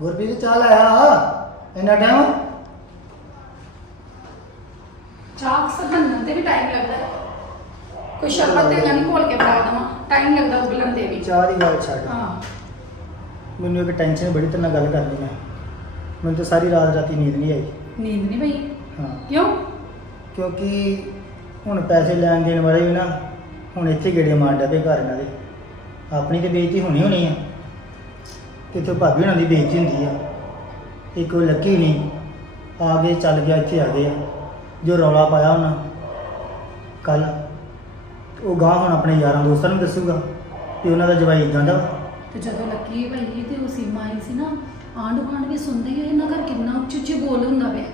ਗੁਰਪ੍ਰੀਤ ਚਾਹ ਲਾਇਆ ਇੰਨਾ ਟਾਈਮ ਚਾਹ ਅਕਸਰ ਬਣਨ ਤੇ ਵੀ ਟਾਈਮ ਲੱਗਦਾ ਹੈ। ਕੋਈ ਸ਼ਰਬਤ ਤੇ ਨਹੀਂ ਘੋਲ ਕੇ ਬਣਾ ਦਵਾਂ। ਟਾਈਮ ਲੱਗਦਾ ਉਬਲਣ ਦੇ ਵੀ ਚਾਹ ਦੀ ਗੱਲ ਛੱਡ। ਹਾਂ। ਮੈਨੂੰ ਇੱਕ ਟੈਨਸ਼ਨ ਬੜੀ ਤੇਰੇ ਨਾਲ ਗੱਲ ਕਰਨੀ ਹੈ ਮੈਨੂੰ ਤਾਂ ਸਾਰੀ ਰਾਤ ਰਾਤੀ ਨੀਂਦ ਨਹੀਂ ਆਈ। ਨੀਂਦ ਨਹੀਂ ਪਈ? ਹਾਂ। ਕਿਉਂ? ਕਿਉਂਕਿ ਹੁਣ ਪੈਸੇ ਲੈਣ ਦੇਣ ਵਾਲੇ ਵੀ ਨਾ ਹੁਣ ਇੱਥੇ ਗੇੜੇ ਮਾਰ ਡੱਬੇ ਘਰ ਇਹਨਾਂ ਦੇ। ਆਪਣੀ ਤੇ ਬੇਇੱਜ਼ਤੀ ਹੋਣੀ ਹੋਣੀ ਆ। ਕਿਤੇ ਭਾਬੀ ਉਹਨਾਂ ਦੀ ਬੇਇੱਜ਼ਤੀ ਹੁੰਦੀ ਆ। ਇੱਕ ਉਹ ਲੱਕੀ ਨਹੀਂ ਆ ਗਏ ਚੱਲ ਗਿਆ ਇੱਥੇ ਆ ਗਏ ਆ ਜੋ ਰੌਲਾ ਪਾਇਆ ਉਹਨਾਂ। ਕੱਲ ਉਹ ਗਾਂ ਹੁਣ ਆਪਣੇ ਯਾਰਾਂ ਦੋਸਤਾਂ ਨੂੰ ਦੱਸੂਗਾ ਕਿ ਉਹਨਾਂ ਦਾ ਜਵਾਈ ਇਦਾਂ ਦਾ ਵਾ। ਤੇ ਜਦੋਂ ਲੱਕੀ ਪਈ ਤੇ ਉਹ ਸੀਮਾ ਆਈ ਸੀ ਨਾ ਆਂਢ ਗੁਆਂਢ ਵੀ ਸੁਣਦੇ ਹੀ ਇਹਨਾਂ ਘਰ ਕਿੰਨਾ ਉੱਚੀ ਉੱਚੀ ਬੋਲ ਹੁੰਦਾ ਪਿਆ।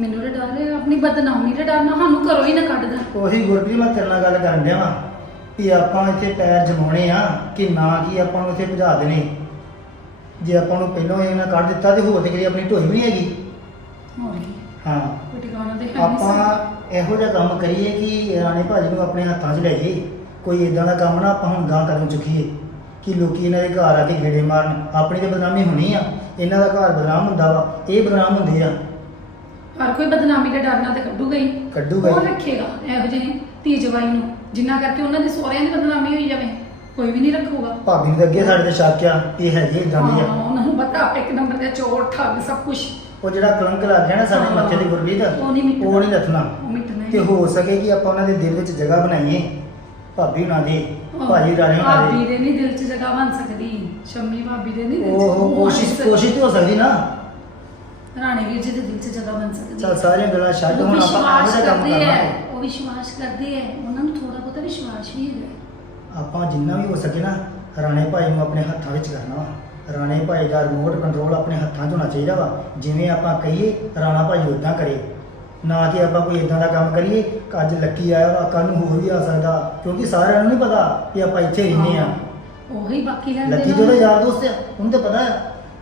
ਮੈਨੂੰ ਤਾਂ ਡਰ ਹੈ ਆਪਣੀ ਬਦਨਾਮੀ ਦਾ ਡਰ ਨਾ ਸਾਨੂੰ ਘਰੋਂ ਹੀ ਨਾ ਕੱਢ ਦੇਣ ਉਹੀ ਗੁਰਪ੍ਰੀਤ ਮੈਂ ਤੇਰੇ ਨਾਲ ਗੱਲ ਕਰਨ ਡਿਆ ਵਾਂ ਕਿ ਆਪਾਂ ਇੱਥੇ ਪੈਰ ਜਮਾਉਣੇ ਆ ਕਿ ਨਾ ਕਿ ਆਪਾਂ ਨੂੰ ਇੱਥੇ ਭਜਾ ਦੇਣੇ। ਜੇ ਆਪਾਂ ਨੂੰ ਪਹਿਲਾਂ ਇਹਨਾਂ ਕੱਢ ਦਿੱਤਾ ਤੇ ਹੋਰ ਤੇ ਕਿਹੜੀ ਆਪਣੀ ਢੋਈ ਵੀ ਨਹੀਂ ਹੈਗੀ? ਹੋਰ ਕੀ। ਹਾਂ। ਕੋਈ ਟਿਕਾਣਾ ਤੇ ਹੈ ਨਹੀਂ ਆਪਾਂ ਇਹੋ ਜਿਹਾ ਕੰਮ ਕਰੀਏ ਕਿ ਰਾਣੇ ਭਾਜੀ ਨੂੰ ਆਪਣੇ ਹੱਥਾਂ 'ਚ ਲੈ ਜਾਈਏ ਕੋਈ ਇਦਾਂ ਦਾ ਕੰਮ ਨਾ ਆਪਾਂ ਹੁਣ ਗਾਂ ਕਰਨ ਚੁੱਕੀਏ ਕਿ ਲੋਕੀ ਇਹਨਾਂ ਦੇ ਘਰ ਆ ਕੇ ਗੇੜੇ ਮਾਰਨ। ਆਪਣੀ ਤੇ ਬਦਨਾਮੀ ਹੋਣੀ ਆ। ਇਹਨਾਂ ਦਾ ਘਰ ਬਦਨਾਮ ਹੁੰਦਾ ਵਾ। ਇਹ ਬਦਨਾਮ ਹੁੰਦੇ ਆ। ਹਰ ਕੋਈ ਬਦਨਾਮੀ ਦੇ ਡਰ ਨਾਲ ਤੇ ਕੱਢੂਗਾ ਹੀ। ਕੱਢੂਗਾ ਕੌਣ ਹੀ। ਰੱਖੇਗਾ ਇਹੋ ਜਿਹੇ ਧੀ ਜਵਾਈ ਨੂੰ? ਜਿੰਨਾ ਕਰਕੇ ਉਹਨਾਂ ਦੇ ਸਹੁਰਿਆਂ ਦੀ ਬਦਨਾਮੀ ਹੋਈ ਜਾਵੇ। ਕੋਈ ਵੀ ਨਹੀਂ ਰੱਖੂਗਾ। ਭਾਬੀ ਨੂੰ ਤਾਂ ਅੱਗੇ ਸਾਡੇ ਤੇ ਸ਼ੱਕ ਆ ਵੀ ਇਹ ਹੈਗੀ ਇਦਾਂ ਦੀ ਹਾਂ, ਆ ਉਹਨਾਂ ਨੂੰ ਪਤਾ ਆਪ ਇੱਕ ਨੰਬਰ ਦੇ ਚੋਰ ਠੱਗ ਸਭ ਕੁਝ ਉਹ ਜਿਹੜਾ ਕਲੰਕ ਲੱਗ ਗਿਆ ਨਾ ਸਾਡੇ ਹਾਂ। ਮੱਥੇ ਤੇ ਗੁਰਪ੍ਰੀਤ ਉਹ ਨਹੀਂ ਮਿਟਣਾ। ਉਹ ਨਹੀਂ ਰੱਖਣਾ ਉਹ ਮਿਟਣਾ ਹੀ ਤੇ। ਹੋ ਸਕੇ ਕਿ ਆਪਾਂ ਉਹਨਾਂ ਦੇ ਦਿਲ ਵਿੱਚ ਜਗ੍ਹਾ ਬਣਾਈਏ। ਭਾਬੀ ਉਹਨਾਂ ਦੇ ਭਾਜੀ ਰਾਣੇ ਉਹਨਾਂ ਭਾਬੀ ਦੇ ਦੇ ਨਹੀਂ ਦਿਲ 'ਚ ਜਗ੍ਹਾ ਬਣ ਸਕਦੀ। ਸ਼ੰਮੀ ਭਾਬੀ ਦੇ ਨਹੀਂ ਦਿਲ 'ਚ। ਉਹ ਕੋਸ਼ਿਸ਼ ਕੋਸ਼ਿਸ਼ ਤੇ ਹੋ ਸਕਦੀ ਨਾ। ਰਾਣੇ ਵੀਰ ਜੀ ਦੇ ਦਿਲ 'ਚ ਜਗ੍ਹਾ ਬਣ ਸਕਦੀ ਚਲ ਸਾਰੀਆਂ ਗੱਲਾਂ ਛੱਡ ਉਹ ਹੁਣ ਆਪਾਂ ਵਿਸ਼ਵਾਸ ਕੰਮ ਕਰਦੇ ਕਰਨਾ। ਹੈ ਹੈ। ਉਹ ਵਿਸ਼ਵਾਸ ਕਰਦੇ ਹੈ। ਉਹਨਾਂ ਨੂੰ ਥੋੜਾ ਬਹੁਤਾ ਵਿਸ਼ਵਾਸ ਵੀ ਹੈਗਾ। ਆਪਾਂ ਜਿੰਨਾ ਵੀ ਹੋ ਸਕੇ ਨਾ ਰਾਣੇ ਭਾਈ ਨੂੰ ਆਪਣੇ ਹੱਥਾਂ ਵਿੱਚ ਕਰਨਾ ਵਾ। ਰਾਣੇ ਭਾਈ ਦਾ ਰਿਮੋਟ ਕੰਟਰੋਲ ਆਪਣੇ ਹੱਥਾਂ 'ਚ ਹੋਣਾ ਚਾਹੀਦਾ ਵਾ। ਜਿਵੇਂ ਆਪਾਂ ਕਹੀਏ ਰਾਣਾ ਭਾਈ ਉਦਾਂ ਕਰੇ। ਨਾ ਕਿ ਆਪਾਂ ਕੋਈ ਇਦਾਂ ਦਾ ਕੰਮ ਕਰੀਏ ਕਿ ਅੱਜ ਲੱਕੀ ਆਇਆ ਵਾ ਕੱਲ ਨੂੰ ਹੋਰ ਵੀ ਆ ਸਕਦਾ। ਕਿਉਂਕਿ ਸਾਰਿਆਂ ਨੂੰ ਨਹੀਂ ਪਤਾ ਕਿ ਆਪਾਂ ਇੱਥੇ ਰਹਿੰਦੇ ਆ ਉਹੀ ਬਾਕੀ ਲੈਂਦੇ ਲੱਕੀ ਨੇ। ਤੋਂ ਯਾਰ ਦੋਸਤ ਆ ਉਹਨੂੰ ਤਾਂ ਪਤਾ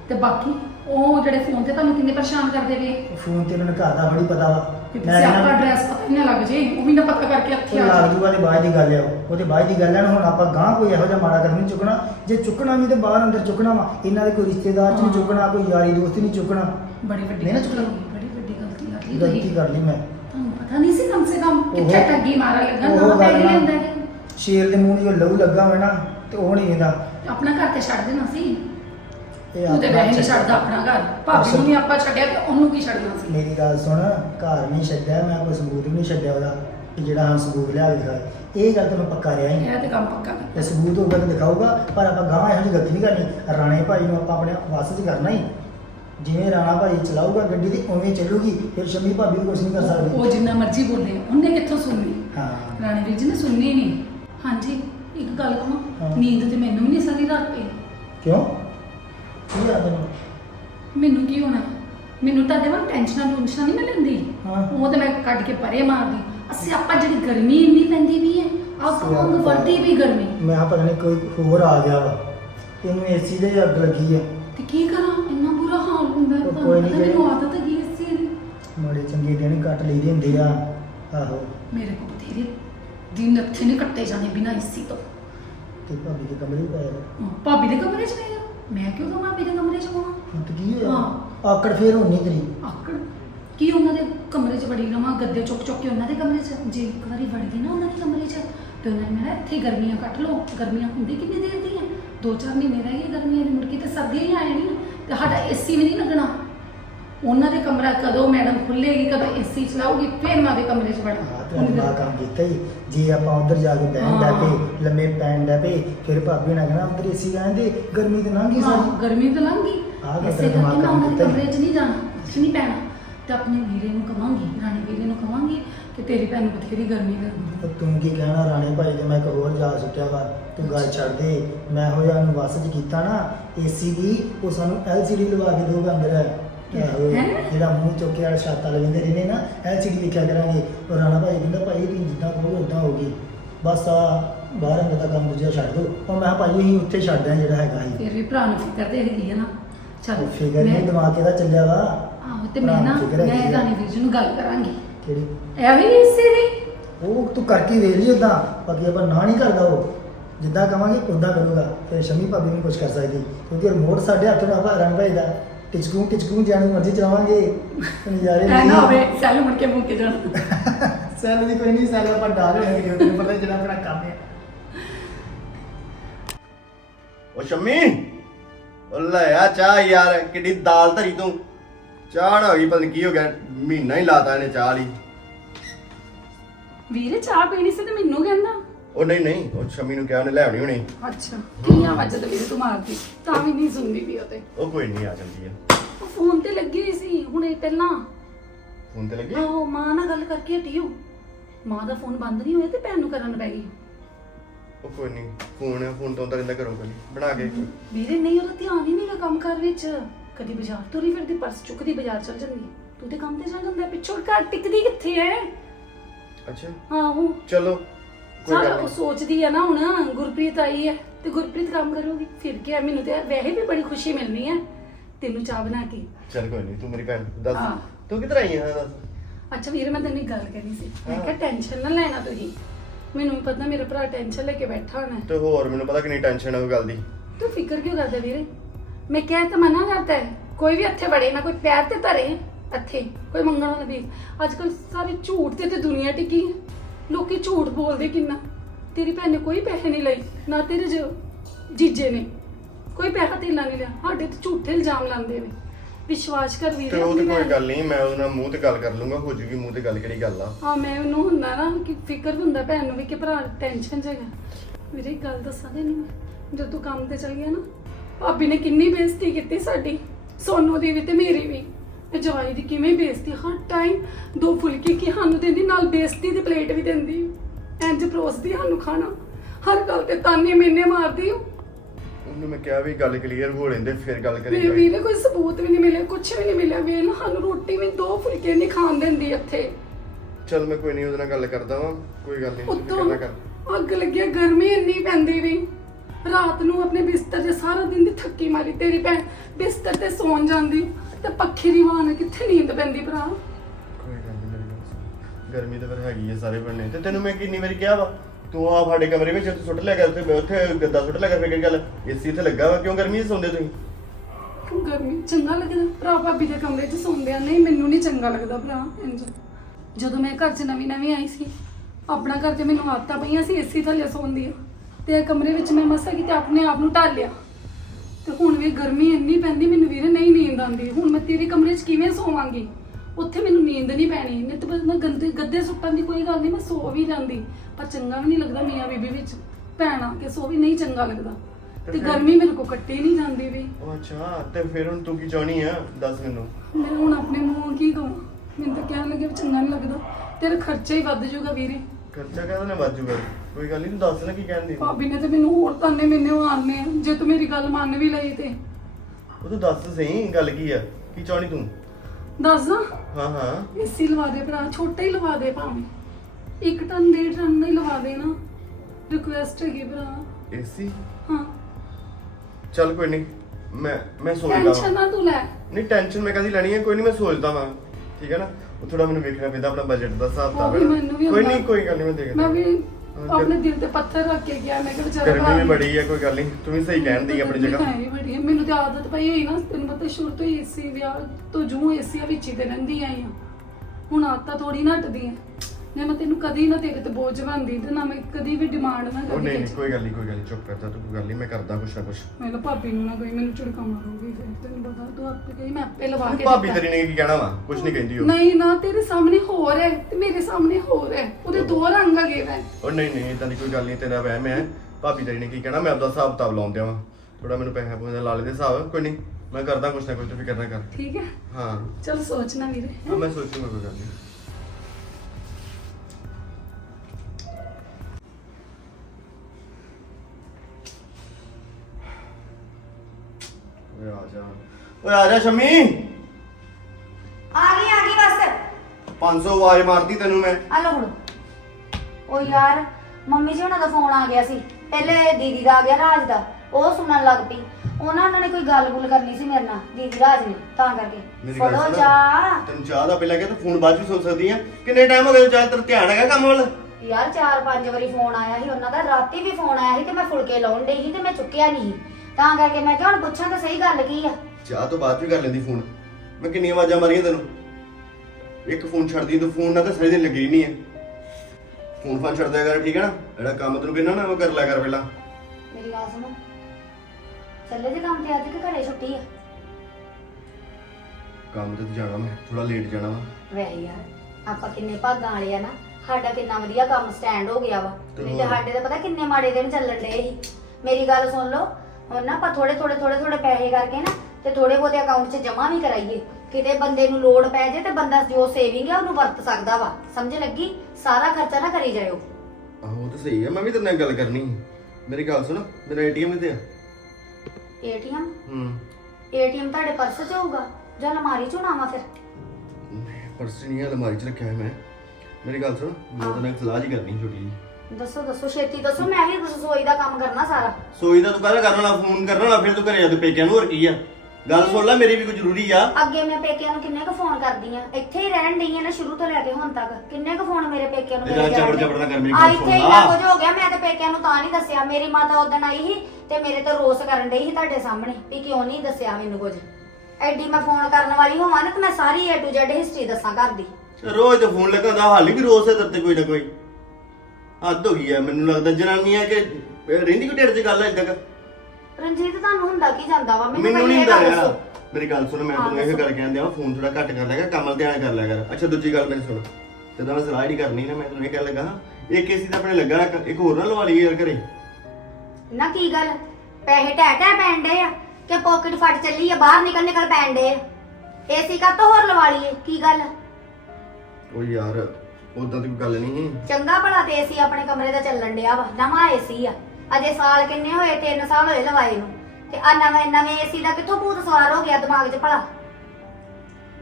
ਤੇ ਬਾਕੀ ਉਹ ਜਿਹੜੇ ਫੋਨ ਤੇ ਤੁਹਾਨੂੰ ਕਿੰਨੇ ਪਰੇਸ਼ਾਨ ਕਰਦੇ ਵੇ ਫੋਨ ਤੇ ਇਹਨਾਂ ਨੂੰ ਘਰ ਦਾ ਬੜੀ ਪਤਾ ਵਾ। ਕਿਤੇ ਮੈਂ ਸਿਆਪਾ ਇਹਨਾਂ ਐਡਰੈਸ ਪਤਾ ਹੀ ਨਾ ਲੱਗ ਜੇ ਉਹ ਵੀ ਨਾ ਪਤਾ ਕਰਕੇ ਇੱਥੇ ਉਹ ਆ ਲੱਗ ਜਾਓ। ਜੂਗਾ ਤੇ ਬਾਅਦ ਦੀ ਗੱਲ ਆ ਉਹ। ਉਹਦੇ ਬਾਅਦ ਦੀ ਗੱਲ ਹੈ ਨਾ ਹੁਣ ਆਪਾਂ ਗਾਂ ਕੋਈ ਇਹੋ ਜਿਹਾ ਮਾੜਾ ਕਦਮ ਨਹੀਂ ਚੁੱਕਣਾ ਜੇ ਚੁੱਕਣਾ ਵੀ ਤੇ ਬਾਹਰ ਅੰਦਰ ਚੁੱਕਣਾ ਵਾ ਇਹਨਾਂ ਦੇ ਕੋਈ ਰਿਸ਼ਤੇਦਾਰ ਚ ਨਹੀਂ ਹਾਂ। ਚੁੱਕਣਾ ਕੋਈ ਯਾਰੀ ਦੋਸਤੀ ਨਹੀਂ ਚੁੱਕਣਾ ਬੜੀ ਵੱਡੀ ਨਹੀਂ ਨਾ ਗਲਤੀ ਚੁੱਕਣਾ। ਹੋ ਗਈ, ਬੜੀ ਵੱਡੀ ਗਲਤੀ ਕਰ ਲਈ ਗਲਤੀ ਤੁਸੀਂ। ਕਰ ਲਈ ਮੈਂ ਤੁਹਾਨੂੰ ਪਤਾ ਨਹੀਂ ਸੀ ਕਮ ਸੇ ਕਮ ਕਿੱਥੇ ਉਹ- ਠੱਗੀ ਮਾਰਾ ਲੱਗਾ ਉਹ ਨਾ ਪੈ ਗੱਲ ਹੀ ਨਾ- ਲੈਂਦਾ ਕਿ ਸ਼ੇਰ ਦੇ ਮੂੰਹ ਜੋ ਲਹੂ ਲੱਗਾ ਹੋਇਆ ਨਾ ਤੇ ਉਹ ਨਹੀਂ ਇਹਦਾ ਆਪਣਾ ਘਰ ਤੇ ਛੱਡ ਦੇਣਾ ਸੀ ਇਹ ਤੂੰ ਤੇ ਆਪਣਾ ਵੈਸੇ ਨਹੀਂ ਛੱਡ- ਛੱਡਦਾ ਆਪਣਾ ਘਰ। ਭਾਬੀ ਨੂੰ ਨਹੀਂ ਆਪਾਂ ਛੱਡਿਆ ਤੇ ਉਹਨੂੰ ਕੀ ਛੱਡਣਾ ਸੀ। ਮੇਰੀ ਗੱਲ ਸੁਣ ਘਰ ਨਹੀਂ ਛੱਡਿਆ ਮੈਂ ਕੋਈ ਸਬੂਤ ਵੀ ਨਹੀਂ ਛੱਡਿਆ ਉਹਦਾ ਕਿ ਜਿਹੜਾ ਹਾਂ ਸਬੂਤ ਲਿਆ ਕੇ ਦਿਖਾਏ। ਇਹ ਗੱਲ ਤਾਂ ਮੈਂ ਪੱਕਾ ਰਿਹਾ ਹੀ। ਇਹ ਤੇ ਕੰਮ ਪੱਕਾ ਕੀਤਾ। ਤੇ ਸਬੂਤ ਹੋਊਗਾ ਤਾਂ ਦਿਖਾਊਗਾ ਪਰ ਆਪਾਂ ਗਾਂ ਇਹੋ ਜਿਹੀ ਗਲਤੀ ਨਹੀਂ ਕਰਨੀ। ਰਾਣੇ ਭਾਈ ਨੂੰ ਆਪਾਂ ਆਪਣੇ ਵਾਸ 'ਚ ਕਰਨਾ ਹੀ। ਜਿਵੇਂ ਰਾਣਾ ਭਾਈ ਚਲਾਊਗਾ ਗੱਡੀ ਤੇ ਉਵੇਂ ਚੱਲੂਗੀ ਫਿਰ ਸ਼ਮੀ ਭਾਬੀ ਕੁਝ ਨਹੀਂ ਕਰ ਸਕਦੀ। ਉਹ ਜਿੰਨਾ ਮਰਜ਼ੀ ਬੋਲੇ ਉਹਨੇ ਕਿੱਥੋਂ ਸੁਣਨੀ? ਹਾਂ। ਰਾਣੀ ਵੀਰ ਜੀ ਨੇ ਸੁਣਨੀ ਨਹੀਂ। ਹਾਂਜੀ ਇੱਕ ਗੱਲ ਕਹਾਂ ਹਾਂ। ਨੀਂਦ ਤੇ ਮੈਨੂੰ ਵੀ ਨਹੀਂ ਸਾਰੀ ਰਾਤ ਪਈ। ਕਿਉਂ? ਕੀ ਆ ਤੈਨੂੰ? ਮੈਨੂੰ ਕੀ ਹੋਣਾ? ਮੈਨੂੰ ਤੁਹਾਡੇ ਵੱਲ ਟੈਨਸ਼ਨਾਂ ਟੈਨਸ਼ਨਾਂ ਨਹੀਂ ਮੈਂ ਲੈਂਦੀ ਹਾਂ। ਉਹ ਤੇ ਮੈਂ ਕੱਢ ਕੇ ਪਰੇ ਮਾਰਦੀ। ਅਸੀਂ ਆਪਾਂ ਜਿਹੜੀ ਗਰਮੀ ਇੰਨੀ ਪੈਂਦੀ ਵੀ ਹੈ ਆ ਕੰਗ ਸਿਆਪਾ। ਵੱਧਦੀ ਵੀ ਗਰਮੀ? ਮੈਂ ਕਿਹਾ ਪਤਾ ਨਹੀਂ ਕੋਈ ਹੋਰ ਆ ਗਿਆ ਵਾ। ਇਹਨੂੰ ਏਸੀ ਦੇ ਅੱਗ ਲੱਗੀ ਆ। ਤੇ ਕੀ ਕਰਾਂ? ਇੰਨਾ ਬੁਰਾ ਹਾਲ ਹੁੰਦਾ ਹੈ ਉਹ ਤੁਹਾਨੂੰ ਕੋਈ ਨੀ ਪਤਾ ਮੈਨੂੰ ਆਦਤ ਹੈਗੀ ਇਸ ਚੀਜ਼ ਦੀ। ਮਾੜੇ ਚੰਗੇ ਦਿਨ ਕੱਟ ਲਈਦੇ ਹੁੰਦੇ ਆ। ਆਹੋ। ਮੇਰੇ ਕੋਲ ਬਥੇਰੇ ਦਿਨ ਇੱਥੇ ਨਹੀਂ ਕੱਟੇ ਜਾਣੇ ਬਿਨਾਂ ਏਸੀ ਤੋਂ। ਤੇ ਭਾਬੀ ਦੇ ਕਮਰੇ ਪਾਇਆ ਹਾਂ, ਭਾਬੀ ਦੇ ਕਮਰੇ 'ਚ ਆ। ਮੈਂ ਕਿਉਂ ਕਹਾਂ ਭਾਬੀ ਦੇ ਕਮਰੇ 'ਚ ਪਾਵਾਂ ਹੁਣ ਤੇ ਕੀ ਹੋਇਆ? ਹਾਂ। ਆਕੜ ਫੇਰ ਹੋਣੀ ਤੇਰੀ। ਆਕੜ? ਕੀ ਉਹਨਾਂ ਦੇ ਕਮਰੇ 'ਚ ਵੜੀ ਰਵਾਂ? ਗੱਦੇ ਚੁੱਕ ਚੁੱਕ ਕੇ ਉਹਨਾਂ ਦੇ ਕਮਰੇ 'ਚ? ਜੇ ਇੱਕ ਵਾਰੀ ਵੜ ਗਈ ਨਾ ਉਹਨਾਂ ਦੇ ਕਮਰੇ 'ਚ ਤੇ ਉਹਨਾਂ ਨੇ ਮੇਰਾ ਇੱਥੇ ਗਰਮੀਆਂ ਕੱਟ ਲਓ। ਗਰਮੀਆਂ ਹੁੰਦੀ ਕਿੰਨੀ ਦੇਰ ਦੀਆਂ? ਦੋ ਚਾਰ ਮਹੀਨੇ ਰਹਿ ਗਏ ਗਰਮੀਆਂ ਦੀ ਮੁੜ ਕੇ ਤੇ ਸਰਦੀਆਂ ਹੀ ਆ ਜਾਣੀਆਂ ਤੇ ਸਾਡਾ ਏਸੀ ਵੀ ਨਹੀਂ ਲੱਗਣਾ। ਉਹਨਾਂ ਦੇ ਕਮਰਾ ਕਦੋਂ ਮੈਡਮ ਖੁੱਲੇਗੀ ਕਦੋਂ ਏਸੀ ਚਲਾਉਗੀ ਫਿਰ ਮੈਂ ਉਹਦੇ ਕਮਰੇ 'ਚ ਹਾਂ ਵੜਾਂ ਤੇ ਬੜਾ ਕੰਮ ਕੀਤਾ ਹੀ। ਜੇ ਆਪਾਂ ਉਧਰ ਜਾ ਕੇ ਬਹਿਣ ਲੱਗ ਪਏ ਲੰਮੇ ਪੈਣ ਲੱਗ ਪਏ ਫਿਰ ਭਾਬੀ ਨੇ ਕਹਿਣਾ ਉਧਰ ਏਸੀ ਕਹਿੰਦੇ ਗਰਮੀ ਤੇ ਲੰਘ ਗਈ ਹਾਂ ਸਾਰੀ। ਗਰਮੀ ਤਾਂ ਲੰਘ ਗਈ। ਆਹ ਗੱਲ ਕਰਕੇ ਮੈਂ ਕੰਮ ਉਹਨਾਂ ਦੇ ਹੀ। ਕਮਰੇ 'ਚ ਨਹੀਂ ਜਾਣਾ ਕੁਛ ਨਹੀਂ ਪੈਣਾ। ਤੇ ਆਪਣੇ ਵੀਰੇ ਨੂੰ ਕਵਾਂਗੀ ਰਾਣੀ ਵੀਰੇ ਨੂੰ ਕਵਾਂਗੀ ਕਿ ਤੇਰੀ ਭੈਣ ਨੂੰ ਬਥੇਰੀ ਗਰਮੀ ਲੱਗਦੀ ਉਹ ਤੂੰ ਕੀ ਕਹਿਣਾ ਰਾਣੇ ਭਾਈ ਤੇ ਮੈਂ ਇੱਕ ਹੋਰ ਜਾ ਸੁੱਟਿਆ ਵਾ ਤੂੰ ਗੱਲ ਛੱਡ ਦੇ। ਮੈਂ ਹੋ ਨੂੰ ਚ ਕੀਤਾ ਨਾ ਏਸੀ ਦੀ ਉਹ ਸਾਨੂੰ ਐਲਸੀਡੀ ਲਵਾ ਕੇ ਦੋਗਾ ਅੰਦਰ। ਹੈਂ? ਜਿਹੜਾ ਮੂੰਹ ਚੁੱਕ ਕੇ ਵਾਲਾ ਛਾਤਾ ਲਗਿੰਦੇ ਰਹਿੰਦੇ ਨਾ ਐਲਸੀਡੀ ਦੇਖਿਆ ਕਰਾਂਗੇ। ਉਹ ਰਾਣਾ ਭਾਈ ਕਹਿੰਦਾ ਭਾਈ ਤੁਸੀਂ ਜਿੱਦਾਂ ਕਹੋ ਉਦਾਂ ਹੋਗੀ ਬਸ ਆ ਬਾਹਰ ਅੰਦਰ ਦਾ ਕੰਮ ਦੂਜਾ ਛੱਡ ਦੋ। ਉਹ ਮੈਂ ਕਿਹਾ ਭਾਈ ਅਸੀਂ ਉੱਥੇ ਛੱਡ ਦਿਆਂ ਜਿਹੜਾ ਹੈਗਾ ਸੀ। ਫਿਰ ਵੀ ਭਰਾ ਨੂੰ ਫਿਕਰ ਤੇ ਹੈਗੀ ਹੈ ਨਾ। ਚਲ ਫਿਕਰ ਨਹੀਂ ਦਿਮਾਗ ਇਹਦਾ ਚੱਲਿਆ ਵਾ? ਆਹੋ ਤੇ ਭਰਾ ਮੈਂ ਨੂੰ ਨਾ ਫਿਕਰ ਹੈਗੀ ਮੈਂ ਆ। ਰਾਣੀ ਵੀਰ ਜੀ ਨੂੰ ਗੱਲ ਕਰਾਂਗੀ। ਕਿਹੜੀ? ਇਹ ਵੀ ਇਸੇ ਦੀ। ਉਹ ਤੂੰ ਕਰਕੇ ਵੇਖ ਲਈ ਉਦਾਂ ਬਾਕੀ ਆਪਾਂ ਨਾ ਨਹੀਂ ਕਰਦਾ ਉਹ। ਜਿੱਦਾਂ ਕਵਾਂਗੇ ਉਦਾਂ ਕਰੂਗਾ। ਫਿਰ ਸ਼ਮੀ ਭਾਬੀ ਨੂੰ ਕੁਝ ਕਰ ਸਕਦੀ। ਕਿਉਂਕਿ ਰਿਮੋਟ ਸਾਡੇ ਹੱਥੋਂ ਨਾ ਭਾਰਾਂ ਭਾਈ ਦਾ। ਟਿਚਕੂ ਟਿਚਕੂ ਜਾਨੂੰ ਮਰਜ਼ੀ ਚਲਾਵਾਂਗੇ। ਨਜ਼ਾਰੇ ਐ ਨਾ ਹੋਵੇ ਸੈਲ ਮੁੜ ਕੇ ਮੁੱਕ ਜਾਣਾ। ਸੈਲ ਦੀ ਕੋਈ ਨਹੀਂ ਸੈਲ ਆਪਾਂ ਡਾਲ ਹੋਣੇ ਕਿ ਤੈਨੂੰ ਪਤਾ ਜਿਹੜਾ ਆਪਣਾ ਕੰਮ ਹੈ। ਉਹ ਸ਼ੰਮੀ ਲੈ ਆ ਚਾਹ ਯਾਰ ਕਿੱਡੀ ਦਾਲ ਧਰੀ ਤੂੰ। ਚਾਹ ਨਾ ਹੋਈ ਪਤਾ ਨੀ ਕੀ ਹੋ ਗਿਆ ਮਹੀਨਾ ਹੀ ਲਾਤਾ ਇਹਨੇ ਚਾਹ ਲਈ ਵੀਰੇ ਚਾਹ ਪੀਣੀ ਸੀ ਤੇ ਮੈਨੂੰ ਕਹਿੰਦਾ। ਉਹ ਨਹੀਂ ਨਹੀਂ ਉਹ ਸ਼ੰਮੀ ਨੂੰ ਕਿਹਾ ਉਹਨੇ ਲੈ ਆਉਣੀ ਹੋਣੀ। ਅੱਛਾ ਕੀਆਂ ਵਜਦ ਵੀਰੇ ਤੂੰ ਮਾਰਦੀ ਤਾਂ ਵੀ ਨਹੀਂ ਸੁਣਦੀ ਵੀ ਉਹ ਤੇ ਉਹ ਕੋਈ ਨਹੀਂ ਆ ਜਾਂਦੀ ਆ। ਉਹ ਫੋਨ ਤੇ ਲੱਗੀ ਹੋਈ ਸੀ ਹੁਣੇ ਪਹਿਲਾਂ। ਫੋਨ ਤੇ ਲੱਗੀ? ਆਹੋ ਮਾਂ ਨਾਲ ਗੱਲ ਕਰਕੇ ਹਟੀ ਉਹ। ਮਾਂ ਦਾ ਫੋਨ ਬੰਦ ਨਹੀਂ ਹੋਇਆ ਤੇ ਭੈਣ ਨੂੰ ਕਰਨ ਪੈ ਗਈ। ਉਹ ਕੋਈ ਨਹੀਂ ਫੋਨ ਹੈ ਫੋਨ ਤੋਂ ਤਾਂ ਰਹਿੰਦਾ ਘਰੋਂ ਕੋਈ ਬਣਾ ਕੇ। ਵੀਰੇ ਨਹੀਂ ਉਹਦਾ ਧਿਆਨ ਹੀ ਨਹੀਂਗਾ ਕੰਮ ਕਰ ਵਿੱਚ। ਕਦੀ ਬਾਜ਼ਾਰ ਤੁਰੀ ਫਿਰਦੀ ਪਰਸ ਚੁੱਕਦੀ ਬਾਜ਼ਾਰ ਚਲ ਜਾਂਦੀ। ਤੂੰ ਤੇ ਕੰਮ ਤੇ ਚੱਲ ਜਾਂਦਾ ਪਿੱਛੋਂ ਘਰ ਟਿਕਦੀ ਕਿੱਥੇ ਐ? ਅੱਛਾ। ਆਹੋ। ਚਲੋ। ਗੱਲ ਉਹ ਨਹੀਂ। ਸੋਚਦੀ ਆ ਨਾ ਹੁਣ ਗੁਰਪ੍ਰੀਤ ਆਈ ਹੈ ਤੇ ਗੁਰਪ੍ਰੀਤ ਕੰਮ ਕਰੂਗੀ ਫਿਰ ਕੀ ਆ ਮੈਨੂੰ ਤੇ ਵੈਸੇ ਵੀ ਬੜੀ ਖੁਸ਼ੀ ਮਿਲਣੀ ਹੈ ਤੈਨੂੰ ਚਾਹ ਬਣਾ ਕੇ। ਚੱਲ ਕੋਈ ਨਹੀਂ ਤੂੰ ਮੇਰੀ ਭੈਣ ਦੱਸ। ਹਾਂ। ਤੂੰ ਕਿੱਧਰ ਆਈ ਹੈ ਦੱਸ। ਅੱਛਾ ਵੀਰ ਮੈਂ ਤੈਨੂੰ ਇੱਕ ਗੱਲ ਕਰਨੀ ਸੀ। ਮੈਂ ਹਾਂ। ਕਿਹਾ ਟੈਨਸ਼ਨ ਨਾ ਲੈਣਾ ਤੁਸੀਂ। ਮੈਨੂੰ ਪਤਾ ਮੇਰਾ ਭਰਾ ਟੈਨਸ਼ਨ ਲੈ ਕੇ ਬੈਠਾ ਹੋਣਾ। ਹੈ। ਤੇ ਹੋਰ ਮੈਨੂੰ ਪਤਾ ਕਿੰਨੀ ਟੈਨਸ਼ਨ ਹੈ ਉਹ ਗੱਲ ਦੀ। ਤੂੰ ਫਿਕਰ ਕਿਉਂ ਕਰਦਾ ਵੀਰੇ? ਮੈਂ ਕਹਿ ਤਾਂ ਮਨਾ ਕਰਦਾ ਹੈ। ਕੋਈ ਵੀ ਇੱਥੇ ਵੜੇ ਨਾ ਕੋਈ ਪੈਰ ਤੇ ਧਰੇ ਇੱਥੇ ਕੋਈ ਮੰਗਣ ਵਾਲਾ ਵੀ। ਅੱਜ ਕੱਲ ਸਾਰੇ ਝੂਠ ਤੇ ਤੇ ਦੁਨੀਆ ਟਿਕੀ। ਹੈ ਲੋਕੀ ਝੂਠ ਬੋਲਦੇ ਕਿੰਨਾ? ਤੇਰੀ ਭੈਣ ਨੇ ਕੋਈ ਪੈਸੇ ਨਹੀਂ ਲਏ ਨਾ ਤੇਰੇ ਜੋ ਜੀਜੇ ਨੇ। ਕੋਈ ਪੈਸਾ ਧੇਲਾ ਨਹੀਂ ਲਿਆ ਸਾਡੇ ਤੇ ਝੂਠੇ ਇਲਜ਼ਾਮ ਲਾਉਂਦੇ ਨੇ। ਵਿਸ਼ਵਾਸ ਕਰ ਵੀਰੇ ਤੇ ਉਹ ਤੇ ਆਪਣੀ ਕੋਈ ਭੈਣ- ਗੱਲ ਨਹੀਂ ਮੈਂ ਉਹਦੇ ਨਾਲ ਮੂੰਹ ਤੇ ਗੱਲ ਕਰ ਲੂੰਗਾ ਹੋ ਜੂਗੀ ਮੂੰਹ ਤੇ ਗੱਲ ਕਿਹੜੀ ਗੱਲ ਆ। ਹਾਂ ਮੈਂ ਉਹਨੂੰ ਹੁੰਦਾ ਨਾ ਕਿ ਫਿਕਰ ਹੁੰਦਾ ਭੈਣ ਨੂੰ ਵੀ ਕਿ ਭਰਾ ਟੈਨਸ਼ਨ ਚ ਹੈਗਾ। ਵੀਰੇ ਇੱਕ ਗੱਲ ਦੱਸਾਂ ਤੈਨੂੰ ਮੈਂ ਜਦੋਂ ਤੂੰ ਕੰਮ ਤੇ ਚਲ ਗਿਆ ਨਾ ਭਾਬੀ ਨੇ ਕਿੰਨੀ ਬੇਇੱਜ਼ਤੀ ਕੀਤੀ ਸਾਡੀ ਸੋਨੂ ਦੀ ਵੀ ਤੇ ਮੇਰੀ ਵੀ। ਤੇ ਜਵਾਈ ਦੀ ਕਿਵੇਂ ਬੇਇੱਜ਼ਤੀ ਹਰ ਟਾਈਮ ਦੋ ਫੁਲਕੇ ਕੀ ਸਾਨੂੰ ਦਿੰਦੀ ਨਾਲ ਬੇਇੱਜ਼ਤੀ ਦੀ ਪਲੇਟ ਵੀ ਦਿੰਦੀ। ਇੰਜ ਪਰੋਸਦੀ ਸਾਨੂੰ ਖਾਣਾ। ਹਰ ਗੱਲ ਤੇ ਤਾਨੇ ਮੇਨੇ ਮਾਰਦੀ ਉਹਨੂੰ ਮੈਂ ਕਿਹਾ ਵੀ ਗੱਲ ਕਲੀਅਰ ਹੋ ਲੈਂਦੇ ਫਿਰ ਗੱਲ ਵੀ ਕਰੀਏ ਵੀਰੇ ਕੋਈ ਸਬੂਤ ਵੀ ਨਹੀਂ ਮਿਲਿਆ ਕੁਝ ਵੀ ਨਹੀਂ ਮਿਲਿਆ। ਵੀ ਨਾ ਸਾਨੂੰ ਰੋਟੀ ਵੀ ਦੋ ਫੁਲਕੇ ਨਹੀਂ ਖਾਣ ਦਿੰਦੀ ਇੱਥੇ। ਚਲ ਮੈਂ ਕੋਈ ਨਹੀਂ ਉਹਦੇ ਨਾਲ ਗੱਲ ਕਰਦਾ ਵਾਂ। ਕੋਈ ਗੱਲ ਨਹੀਂ ਉੱਤੋਂ ਕਰਨਾ ਕਰ ਅੱਗ ਲੱਗਿਆ ਗਰਮੀ ਇੰਨੀ ਪੈਂਦੀ ਵੀ। ਰਾਤ ਨੂੰ ਆਪਣੇ ਬਿਸਤਰ 'ਤੇ ਸਾਰਾ ਦਿਨ ਦੀ ਥੱਕੀ ਮਾਰੀ ਤੇਰੀ ਭੈਣ ਬਿਸਤਰ ਤੇ ਸੌਣ ਜਾਂਦੀ। ਤੇ ਪੱਖੇ ਦੀ ਨਾਲ ਕਿੱਥੇ ਨੀਂਦ ਪੈਂਦੀ ਭਰਾ? ਕੋਈ ਗੱਲ ਨਹੀਂ ਮੇਰੀ ਗੱਲ ਸੁਣ। ਗਰਮੀ ਤਾਂ ਫਿਰ ਹੈਗੀ ਹੈ ਸਾਰੇ ਬੰਨੇ ਤੇ ਤੈਨੂੰ ਮੈਂ ਕਿੰਨੀ ਵਾਰੀ ਕਿਹਾ ਵਾ ਤੂੰ ਆ ਸਾਡੇ ਕਮਰੇ ਵਿੱਚ ਉੱਥੇ ਸੁੱਟ ਲਿਆ ਕਰ ਉੱਥੇ ਉੱਥੇ ਗੱਦਾ ਸੁੱਟ ਲਿਆ ਕਰ ਫਿਰ ਕਿਹੜੀ ਗੱਲ? ਏਸੀ ਇੱਥੇ ਲੱਗਾ ਵਾ ਕਿਉਂ ਗਰਮੀ 'ਚ ਸੌਂਦੇ ਤੁਸੀਂ? ਕਿਉਂ ਗਰਮੀ? ਚੰਗਾ ਲੱਗਦਾ। ਭਰਾ ਭਾਬੀ ਦੇ ਕਮਰੇ 'ਚ ਸੌਂਦੇ ਆ। ਨਹੀਂ ਮੈਨੂੰ ਨਹੀਂ ਚੰਗਾ ਲੱਗਦਾ ਭਰਾ ਇੰਜ ਜਦੋਂ ਮੈਂ ਘਰ 'ਚ ਨਵੀਂ ਨਵੀਂ ਆਈ ਸੀ ਆਪਣਾ ਘਰ 'ਚ ਮੈਨੂੰ ਆਦਤਾਂ ਪਈਆਂ ਸੀ ਏਸੀ ਥੱਲੇ ਸੌਣ ਦੀਆਂ। ਤੇ ਇਹ ਕਮਰੇ ਵਿੱਚ ਮੈਂ ਮਸਾ ਕਿਤੇ ਆਪਣੇ ਆਪ ਨੂੰ ਢਾਲਿਆ ਤੇ ਹੁਣ ਵੀ ਗਰਮੀ ਇੰਨੀ ਪੈਂਦੀ ਮੈਨੂੰ ਵੀਰੇ ਮੈਂ ਤੇਰੇ ਕਮਰੇ 'ਚ ਕਿਵੇਂ ਸੋਵਾਂਗੀ? ਉੱਥੇ ਮੈਨੂੰ ਨੀਂਦ ਨਹੀਂ ਪੈਣੀ। ਨਹੀਂ ਤਾਂ ਮੈਂ ਗੰਦੇ ਗੱਦੇ ਸੁੱਟਣ ਦੀ ਕੋਈ ਗੱਲ ਨਹੀਂ ਮੈਂ ਸੋ ਵੀ ਜਾਂਦੀ। ਪਰ ਚੰਗਾ ਵੀ ਨਹੀਂ ਲੱਗਦਾ ਮੀਆਂ ਬੀਬੀ ਵਿੱਚ। ਭੈਣ ਕੇ ਸੋ ਵੀ ਨਹੀਂ ਚੰਗਾ ਲੱਗਦਾ। ਤੇ ਤੇ ਫਿਰ- ਗਰਮੀ ਮੇਰੇ ਕੋ ਕੱਟੀ ਨਹੀਂ ਜਾਂਦੀ ਵੀ। ਉਹ ਅੱਛਾ ਤੇ ਫਿਰ ਹੁਣ ਤੂੰ ਕੀ ਚਾਹਣੀ ਆ? ਦੱਸ ਮੈਨੂੰ। ਮੈਂ ਹੁਣ ਆਪਣੇ ਮੂੰਹ ਕੀ ਕਹਾਂ? ਮੈਨੂੰ ਤਾਂ ਕਹਿਣ ਲੱਗੇ ਵੀ ਚੰਗਾ ਨਹੀਂ ਲੱਗਦਾ। ਤੇਰਾ ਖਰਚਾ ਹੀ ਵੱਧ ਜਾਊਗਾ ਵੀਰੇ। ਖਰਚਾ ਕਾਹਦਾ ਨਾ ਵਾਜੂਗਾ ਕੋਈ ਗੱਲ ਨਹੀਂ ਤੂੰ ਦੱਸ ਨਾ ਕੀ ਕਹਿੰਦੀ ਭਾਬੀ ਨੇ ਤੇ ਮੈਨੂੰ ਹੋਰ ਤਾਨੇ ਮੈਨੇ ਮਾਰਨੇ ਆ। ਜੇ ਤੂੰ ਮੇਰੀ ਗੱਲ ਮੰਨ ਵੀ ਲਈ ਤੇ। ਉਹ ਤੂੰ ਦੱਸ ਸਹੀ ਗੱਲ ਕੀ ਆ? ਕੀ ਚਾਹਣੀ ਤੂੰ? ਦੱਸ ਨਾ। ਹਾਂ ਹਾਂ। ਏਸੀ ਲਵਾ ਦੇ ਭਰਾ ਛੋਟਾ ਹੀ ਲਵਾ ਦੇ ਭਾਵੇਂ। ਇੱਕ ਟਨ ਡੇਢ ਟਨ ਦਾ ਹੀ ਲਵਾ ਦੇ ਨਾ। ਰਿਕੁਐਸਟ ਹੈਗੀ ਭਰਾ। ਏਸੀ? ਹਾਂ। ਚੱਲ ਕੋਈ ਨਹੀਂ ਮੈਂ ਮੈਂ ਸੋਚਦਾ ਟੈਨਸ਼ਨ ਨਾ ਤੂੰ ਲੈ। ਨਹੀਂ ਟੈਨਸ਼ਨ ਮੈਂ ਕਦੀ ਲੈਣੀ ਹੈ ਕੋਈ ਨਹੀਂ ਮੈਂ ਸੋਚਦਾ ਵਾਂ। ਠੀਕ ਹੈ ਨਾ? ਉਹ ਥੋੜਾ ਮੈਨੂੰ ਵੇਖਣਾ ਪੈਂਦਾ ਆਪਣਾ ਬਜਟ ਦਾ ਹਿਸਾਬ ਉਹ ਵੀ ਕਿਤਾਬ ਮੈਨੂੰ ਵੀ ਕੋਈ ਹੁੰਦਾ। ਨਹੀਂ ਕੋਈ ਗੱਲ ਨਹੀਂ ਮੈਂ ਦੇਖਦਾ। ਮੈਂ ਵੀ ਹਾਂ, ਆਪਣੇ ਦਿਲ ਤੇ ਪੱਥਰ ਰੱਖ ਕੇ ਗਿਆ ਮੈਂ ਕਿਹਾ ਵਿਚਾਰਾ ਗਰਮੀ ਵੀ ਬੜੀ ਹੈ ਕੋਈ ਗੱਲ ਨਹੀਂ ਤੂੰ ਵੀ ਸਹੀ ਕਹਿੰਦੀ ਆਪਣੀ ਗਰਮੀ ਜਗ੍ਹਾ ਹੈ ਹੀ ਬੜੀ ਹੈ ਮੈਨੂੰ ਤੇ ਆਦਤ ਪਈ ਹੋਈ ਨਾ ਤੈਨੂੰ ਪਤਾ ਸ਼ੁਰੂ ਤੋਂ ਹੀ ਏਸੀ ਵਿਆਹ ਤੋਂ ਜੂ ਏਸੀ ਵਿੱਚ ਹੀ ਤੇ ਰਹਿੰਦੀ ਆਈ ਆ। ਹੁਣ ਆਦਤਾਂ ਥੋੜੀ ਨਾ ਹਟਦੀ ਹੈ ਨੇ ਮੈਂ ਤੈਨੂੰ ਕਦੀ ਨਾ ਤੇਰੇ ਤੇ ਬੋਝ ਬਣਦੀ ਤੇ ਨਾ ਮੈਂ ਕਦੀ ਵੀ ਡਿਮਾਂਡ ਨਾ ਉਹ ਕਦੀ ਨਹੀਂ ਕੋਈ ਗੱਲ ਨਹੀਂ ਕੋਈ ਗੱਲ ਨਹੀਂ ਚੁੱਪ ਕਰ ਜਾ ਤੂੰ ਕੋਈ ਗੱਲ ਨਹੀਂ ਮੈਂ ਕਰਦਾ ਕੁਛ ਨਾ ਕੁਛ। ਮੈਂ ਕਿਹਾ ਭਾਬੀ ਨੂੰ ਨਾ ਕੋਈ ਮੈਨੂੰ ਝਿੜਕਾ ਮਾਰੂਗੀ ਫਿਰ ਤੈਨੂੰ ਪਤਾ ਤੂੰ ਆਪੇ ਕਹੀ ਮੈਂ ਆਪੇ ਲਵਾ ਕੇ ਭਾਬੀ ਦਿੱਤਾ। ਤੇਰੀ ਨੇ ਕੀ ਕਹਿਣਾ ਵਾ? ਕੁਛ ਨਹੀਂ ਕਹਿੰਦੀ ਉਹ। ਨਹੀਂ ਨਾ ਤੇਰੇ ਸਾਹਮਣੇ ਹੋਰ ਹੈ ਤੇ ਮੇਰੇ ਸਾਹਮਣੇ ਹੋਰ ਹੈ। ਉਹਦੇ ਦੋ ਰੰਗ ਹੈਗੇ ਵੈ ਉਹ ਨਹੀਂ ਨਹੀਂ ਇਦਾਂ ਦੀ ਕੋਈ ਗੱਲ ਨਹੀਂ ਤੇਰਾ ਵਹਿਮ ਹੈ। ਭਾਬੀ ਤੇਰੀ ਨੇ ਕੀ ਕਹਿਣਾ? ਮੈਂ ਆਪਦਾ ਹਿਸਾਬ ਕਿਤਾਬ ਲਾਉਂਦਿਆ ਵਾਂ। ਥੋੜਾ ਮੈਨੂੰ ਪੈਸਾ ਪੂਸਾ ਲਾ ਲੈਂਦੇ ਹਿਸਾਬ ਕੋਈ ਨਹੀਂ ਮੈਂ ਕਰਦਾ ਕੁਛ ਨਾ ਕੁਛ ਤੂੰ ਫਿਕਰ ਨਾ ਕਰ। ਠੀਕ ਹੈ। ਹਾਂ। ਚਲ ਸੋਚਣਾ ਵੀਰੇ। ਹਾਂ, ਮੈਂ ਸੋਚੂਗਾ ਕੋਈ ਗੱਲ ਨਹੀਂ। ਓਏ ਆ ਜਾ। ਓਏ ਆ ਜਾ ਸ਼ਮੀ। ਆ ਗਈ ਆ ਗਈ ਬਸ। 500 ਆਵਾਜ਼ ਮਾਰਦੀ ਤੈਨੂੰ ਮੈਂ। ਆ ਲੋ ਹੁਣ। ਉਹ ਯਾਰ ਮੰਮੀ ਜੀ ਉਹਨਾਂ ਦਾ ਫੋਨ ਆ ਗਿਆ ਸੀ। ਪਹਿਲੇ ਦੀਦੀ ਦਾ ਆ ਗਿਆ ਰਾਜ ਦਾ। ਉਹ ਸੁਣਨ ਲੱਗ ਪਈ। ਉਹਨਾਂ ਉਹਨਾਂ ਨੇ ਕੋਈ ਗੱਲ-ਗੁਲ ਕਰਨੀ ਸੀ ਮੇਰੇ ਨਾਲ ਦੀਦੀ ਰਾਜ ਨੇ ਤਾਂ ਕਰਕੇ। ਮੇਰੀ ਗੱਲ ਫੜੋ ਸੁਣ। ਜਾ ਤੈਨੂੰ ਚਾਹ ਦਾ ਪਹਿਲਾਂ ਕਿਹਾ ਤੂੰ ਫੋਨ ਬਾਅਦ ਚ ਸੁਣ ਸਕਦੀ ਆ। ਕਿੰਨੇ ਟਾਈਮ ਹੋ ਗਿਆ ਚਾਹ ਤੇਰਾ ਧਿਆਨ ਹੈਗਾ ਕੰਮ ਵੱਲ? ਯਾਰ ਚਾਰ ਪੰਜ ਵਾਰੀ ਫੋਨ ਆਇਆ ਸੀ ਉਹਨਾਂ ਦਾ ਰਾਤੀ ਵੀ ਫੋਨ ਆਇਆ ਸੀ ਤੇ ਮੈਂ ਫੁਲਕੇ ਲਾਉਣ ਡਈ ਸੀ ਤੇ ਮੈਂ ਚੁੱਕਿਆ ਨਹੀਂ ਸੀ। ਤਾਂ ਕਰਕੇ ਮੈਂ ਕਿਹਾ ਹੁਣ ਪੁੱਛਾਂ ਤਾਂ ਸਹੀ ਗੱਲ ਕੀ ਆ? ਚਾਹ ਤੋਂ ਬਾਅਦ ਵੀ ਕਰ ਲੈਂਦੀ ਫੋਨ। ਮੈਂ ਕਿੰਨੀਆਂ ਆਵਾਜ਼ਾਂ ਮਾਰੀਆਂ ਤੈਨੂੰ? ਇੱਕ ਫੋਨ ਛੱਡਦੀ ਤੂੰ ਫੋਨ ਨਾਲ ਤਾਂ ਸਾਰੇ ਦਿਨ ਲੱਗੀ ਨਹੀਂ ਹੈ ਫੋਨ ਫਾਨ ਛੱਡ ਦਿਆ ਕਰ ਠੀਕ ਹੈ ਨਾ? ਜਿਹੜਾ ਕੰਮ ਤੈਨੂੰ ਕਹਿੰਦਾ ਨਾ ਉਹ ਕਰ ਲਿਆ ਕਰ ਪਹਿਲਾਂ। ਮੇਰੀ ਗੱਲ ਸੁਣੋ। ਚੱਲੇ ਜੇ ਕੰਮ ਤੇ ਅੱਜ ਕਿ ਘਰੇ ਛੁੱਟੀ ਆ? ਕੰਮ ਤੇ ਤਾਂ ਜਾਣਾ ਮੈਂ ਥੋੜਾ ਲੇਟ ਜਾਣਾ ਵਾ। ਵੈਸੇ ਯਾਰ ਆਪਾਂ ਕਿੰਨੇ ਭਾਗਾਂ ਵਾਲੇ ਆ ਨਾ ਸਾਡਾ ਕਿੰਨਾ ਵਧੀਆ ਕੰਮ ਸਟੈਂਡ ਹੋ ਗਿਆ ਵਾ। ਤੇ ਨਹੀਂ ਤੇ ਹੋਰ। ਸਾਡੇ ਤਾਂ ਪਤਾ ਕਿੰਨੇ ਮਾੜੇ ਦਿਨ ਚੱਲਣ ਡਏ ਸੀ। ਮੇਰੀ ਗੱਲ ਸੁਣ ਲਓ ਹੁਣ ਨਾ ਆਪਾਂ ਥੋੜੇ ਥੋੜੇ ਥੋੜੇ ਥੋੜੇ ਪੈਸੇ ਕਰਕੇ ਨਾ ਤੇ ਥੋੜੇ ਬਹੁਤੇ ਅਕਾਊਂਟ 'ਚ ਜਮ੍ਹਾਂ ਵੀ ਕਰਾਈਏ। ਕਿਤੇ ਬੰਦੇ ਨੂੰ ਲੋੜ ਪੈ ਜੇ ਤੇ ਬੰਦਾ ਜੋ ਸੇਵਿੰਗ ਹੈ ਉਹਨੂੰ ਵਰਤ ਸਕਦਾ ਵਾ। ਸਮਝ ਲੱਗੀ? ਸਾਰਾ ਖਰਚਾ ਨਾ ਕਰੀ ਜਾਇਓ। ਆਹੋ ਉਹ ਤਾਂ ਸਹੀ ਹੈ ਮੈਂ ਵੀ ਤੇਰੇ ਨਾਲ ਗੱਲ ਕਰਨੀ ਸੀ। ਮੇਰੀ ਗੱਲ ਸੁਣ ਮੇਰਾ ਏਟੀਐਮ ਕਿੱਥੇ ਆ? ਏਟੀਐਮ? ਹੂੰ। ਏਟੀਐਮ ਤੁਹਾਡੇ ਪਰਸ 'ਚ ਹੋਊਗਾ? ਜਾਂ ਅਲਮਾਰੀ 'ਚ ਹੋਣਾ ਵਾ ਫਿਰ? ਪਰਸ ਨਹੀਂ ਹੈ ਅਲਮਾਰੀ 'ਚ ਰੱਖਿਆ ਹੋਇਆ ਮੈਂ। ਮੇਰੀ ਗੱਲ ਸੁਣ ਮੈਂ ਤਾਂ ਨਾਲ ਸਲਾਹ ਜੀ ਕਰਨੀ ਛੋਟੀ ਜੀ ਦੱਸੋ ਦੱਸੋ ਛੇਤੀ ਦੱਸੋ ਮੈਂ ਵੀ ਰਸੋਈ ਦਾ ਕੰਮ ਕਰਨਾ ਸਾਰਾ। ਸੋਈ ਦਾ ਤੂੰ ਪਹਿਲਾਂ ਕਰਨ ਵਾਲਾ ਫੋਨ ਕਰਨ ਵਾਲਾ ਫਿਰ ਤੂੰ ਘਰੇ ਜਾ ਤੂੰ ਪੇਕਿਆਂ ਨੂੰ ਹੋਰ ਕੀ ਆ? ਗੱਲ ਸੁਣ ਲੈ ਮੇਰੀ ਵੀ ਕੋਈ ਜ਼ਰੂਰੀ ਆ। ਅੱਗੇ ਮੈਂ ਪੇਕਿਆਂ ਨੂੰ ਕਿੰਨੇ ਕੁ ਫੋਨ ਕਰਦੀ ਆ? ਇੱਥੇ ਹੀ ਰਹਿਣ ਡਈ ਆ ਨਾ ਸ਼ੁਰੂ ਤੋਂ ਲੈ ਕੇ ਹੁਣ ਤੱਕ। ਕਿੰਨੇ ਕੁ ਫੋਨ ਮੇਰੇ ਪੇਕਿਆਂ ਨੂੰ ਤੇ ਜਾ ਚਪੜ ਚਪੜ ਨਾ ਕਰ ਮੇਰੀ ਆ ਗੱਲ ਇੱਥੇ ਸੁਣ ਇੰਨਾ ਲਾ। ਕੁਝ ਹੋ ਗਿਆ ਮੈਂ ਤੇ ਪੇਕਿਆਂ ਨੂੰ ਤਾਂ ਨਹੀਂ ਦੱਸਿਆ। ਮੇਰੀ ਮਾਤਾ ਉਦਣ ਆਈ ਸੀ ਤੇ ਮੇਰੇ ਤੇ ਰੋਸ ਕਰਨ ਡਈ ਸੀ ਤੁਹਾਡੇ ਸਾਹਮਣੇ ਵੀ ਕਿਉਂ ਨਹੀਂ ਦੱਸਿਆ ਮੈਨੂੰ ਕੁਝ। ਐਡੀ ਮੈਂ ਫੋਨ ਕਰਨ ਵਾਲੀ ਹੋਵਾਂ ਨਾ ਤੇ ਮੈਂ ਸਾਰੀ A to Z ਹਿਸਟਰੀ ਦੱਸਾਂ ਘਰ ਦੀ। ਰੋਜ਼ ਤੇ ਫੋਨ ਲੱਗਾ ਹੁੰਦਾ ਹਾਲੀ ਵੀ ਰੋਜ਼ ਹੈ ਤੇਰੇ ਤੇ ਕੋਈ ਨਾ ਕੋਈ। ਹੱਦ ਹੋ ਗਈ ਆ ਮੈਨੂੰ ਲੱਗਦਾ ਜਨਾਨੀਆਂ ਕਿ ਰਹਿੰਦੀ ਕੋਈ ਢੇੜ 'ਚ ਗੱਲ ਹੈ ਇਦਾਂ ਰਣਜੀਤ ਤੁਹਾਨੂੰ ਹੁੰਦਾ ਕੀ ਜਾਂਦਾ ਵਾ? ਮੈਨੂੰ ਨਹੀਂ ਹੁੰਦਾ। ਯਾਰ ਮੇਰੀ ਗੱਲ ਸੁਣ ਮੈਂ ਤੈਨੂੰ ਇਹ। ਗੱਲ ਕਹਿੰਦੇ ਆ ਫੋਨ ਥੋੜਾ ਘੱਟ ਕਰ ਕਰ ਕੰਮ ਵੱਲ ਧਿਆਨ ਕਰ ਲਿਆ ਕਰ। ਅੱਛਾ ਦੂਜੀ ਗੱਲ ਮੇਰੀ ਸੁਣ। ਤੇ ਤਾਂ ਮੈਂ ਸਲਾਹ ਹੀ ਕਰਨੀ ਨਾ ਮੈਂ ਤੈਨੂੰ ਇਹ ਕਹਿ ਲੱਗਾ ਇੱਕ ਏਸੀ ਤਾਂ ਆਪਣੇ ਲੱਗਾ ਇੱਕ- ਇੱਕ ਹੋਰ ਨਾ ਲਵਾ ਲਈਏ ਯਾਰ ਘਰੇ। ਨਾ ਕੀ ਗੱਲ? ਪੈਸੇ ਟੈ ਟੈ ਪੈਣ ਡੇ ਆ ਕਿ ਪਾਕਟ ਫਟ ਚੱਲੀ ਆ ਬਾਹਰ ਨਿਕਲ ਨਿਕਲ ਪੈਣ ਡੇ ਏਸੀ ਕਾ ਤੋਂ ਹੋਰ ਲਵਾ ਲਈਏ? ਕੀ ਗੱਲ? ਉਹ ਯਾਰ ਉਦਾਂ ਦੀ ਕੋਈ ਗੱਲ ਨਹੀਂ। ਚੰਗਾ ਭਲਾ ਤੇ ਏਸੀ ਆਪਣੇ ਕਮਰੇ ਦਾ ਚੱਲਣ ਡਿਆ ਵਾ ਨਵਾਂ ਏਸੀ ਆ। ਅਜੇ ਸਾਲ ਕਿੰਨੇ ਹੋਏ 3 ਸਾਲ ਹੋਏ ਲਵਾਏ ਨੂੰ। ਤੇ ਆ ਨਵੇਂ ਨਵੇਂ ਏਸੀ ਦਾ ਕਿੱਥੋਂ ਭੂਤ ਸਵਾਰ ਹੋ ਗਿਆ ਦਿਮਾਗ 'ਚ ਭਲਾ?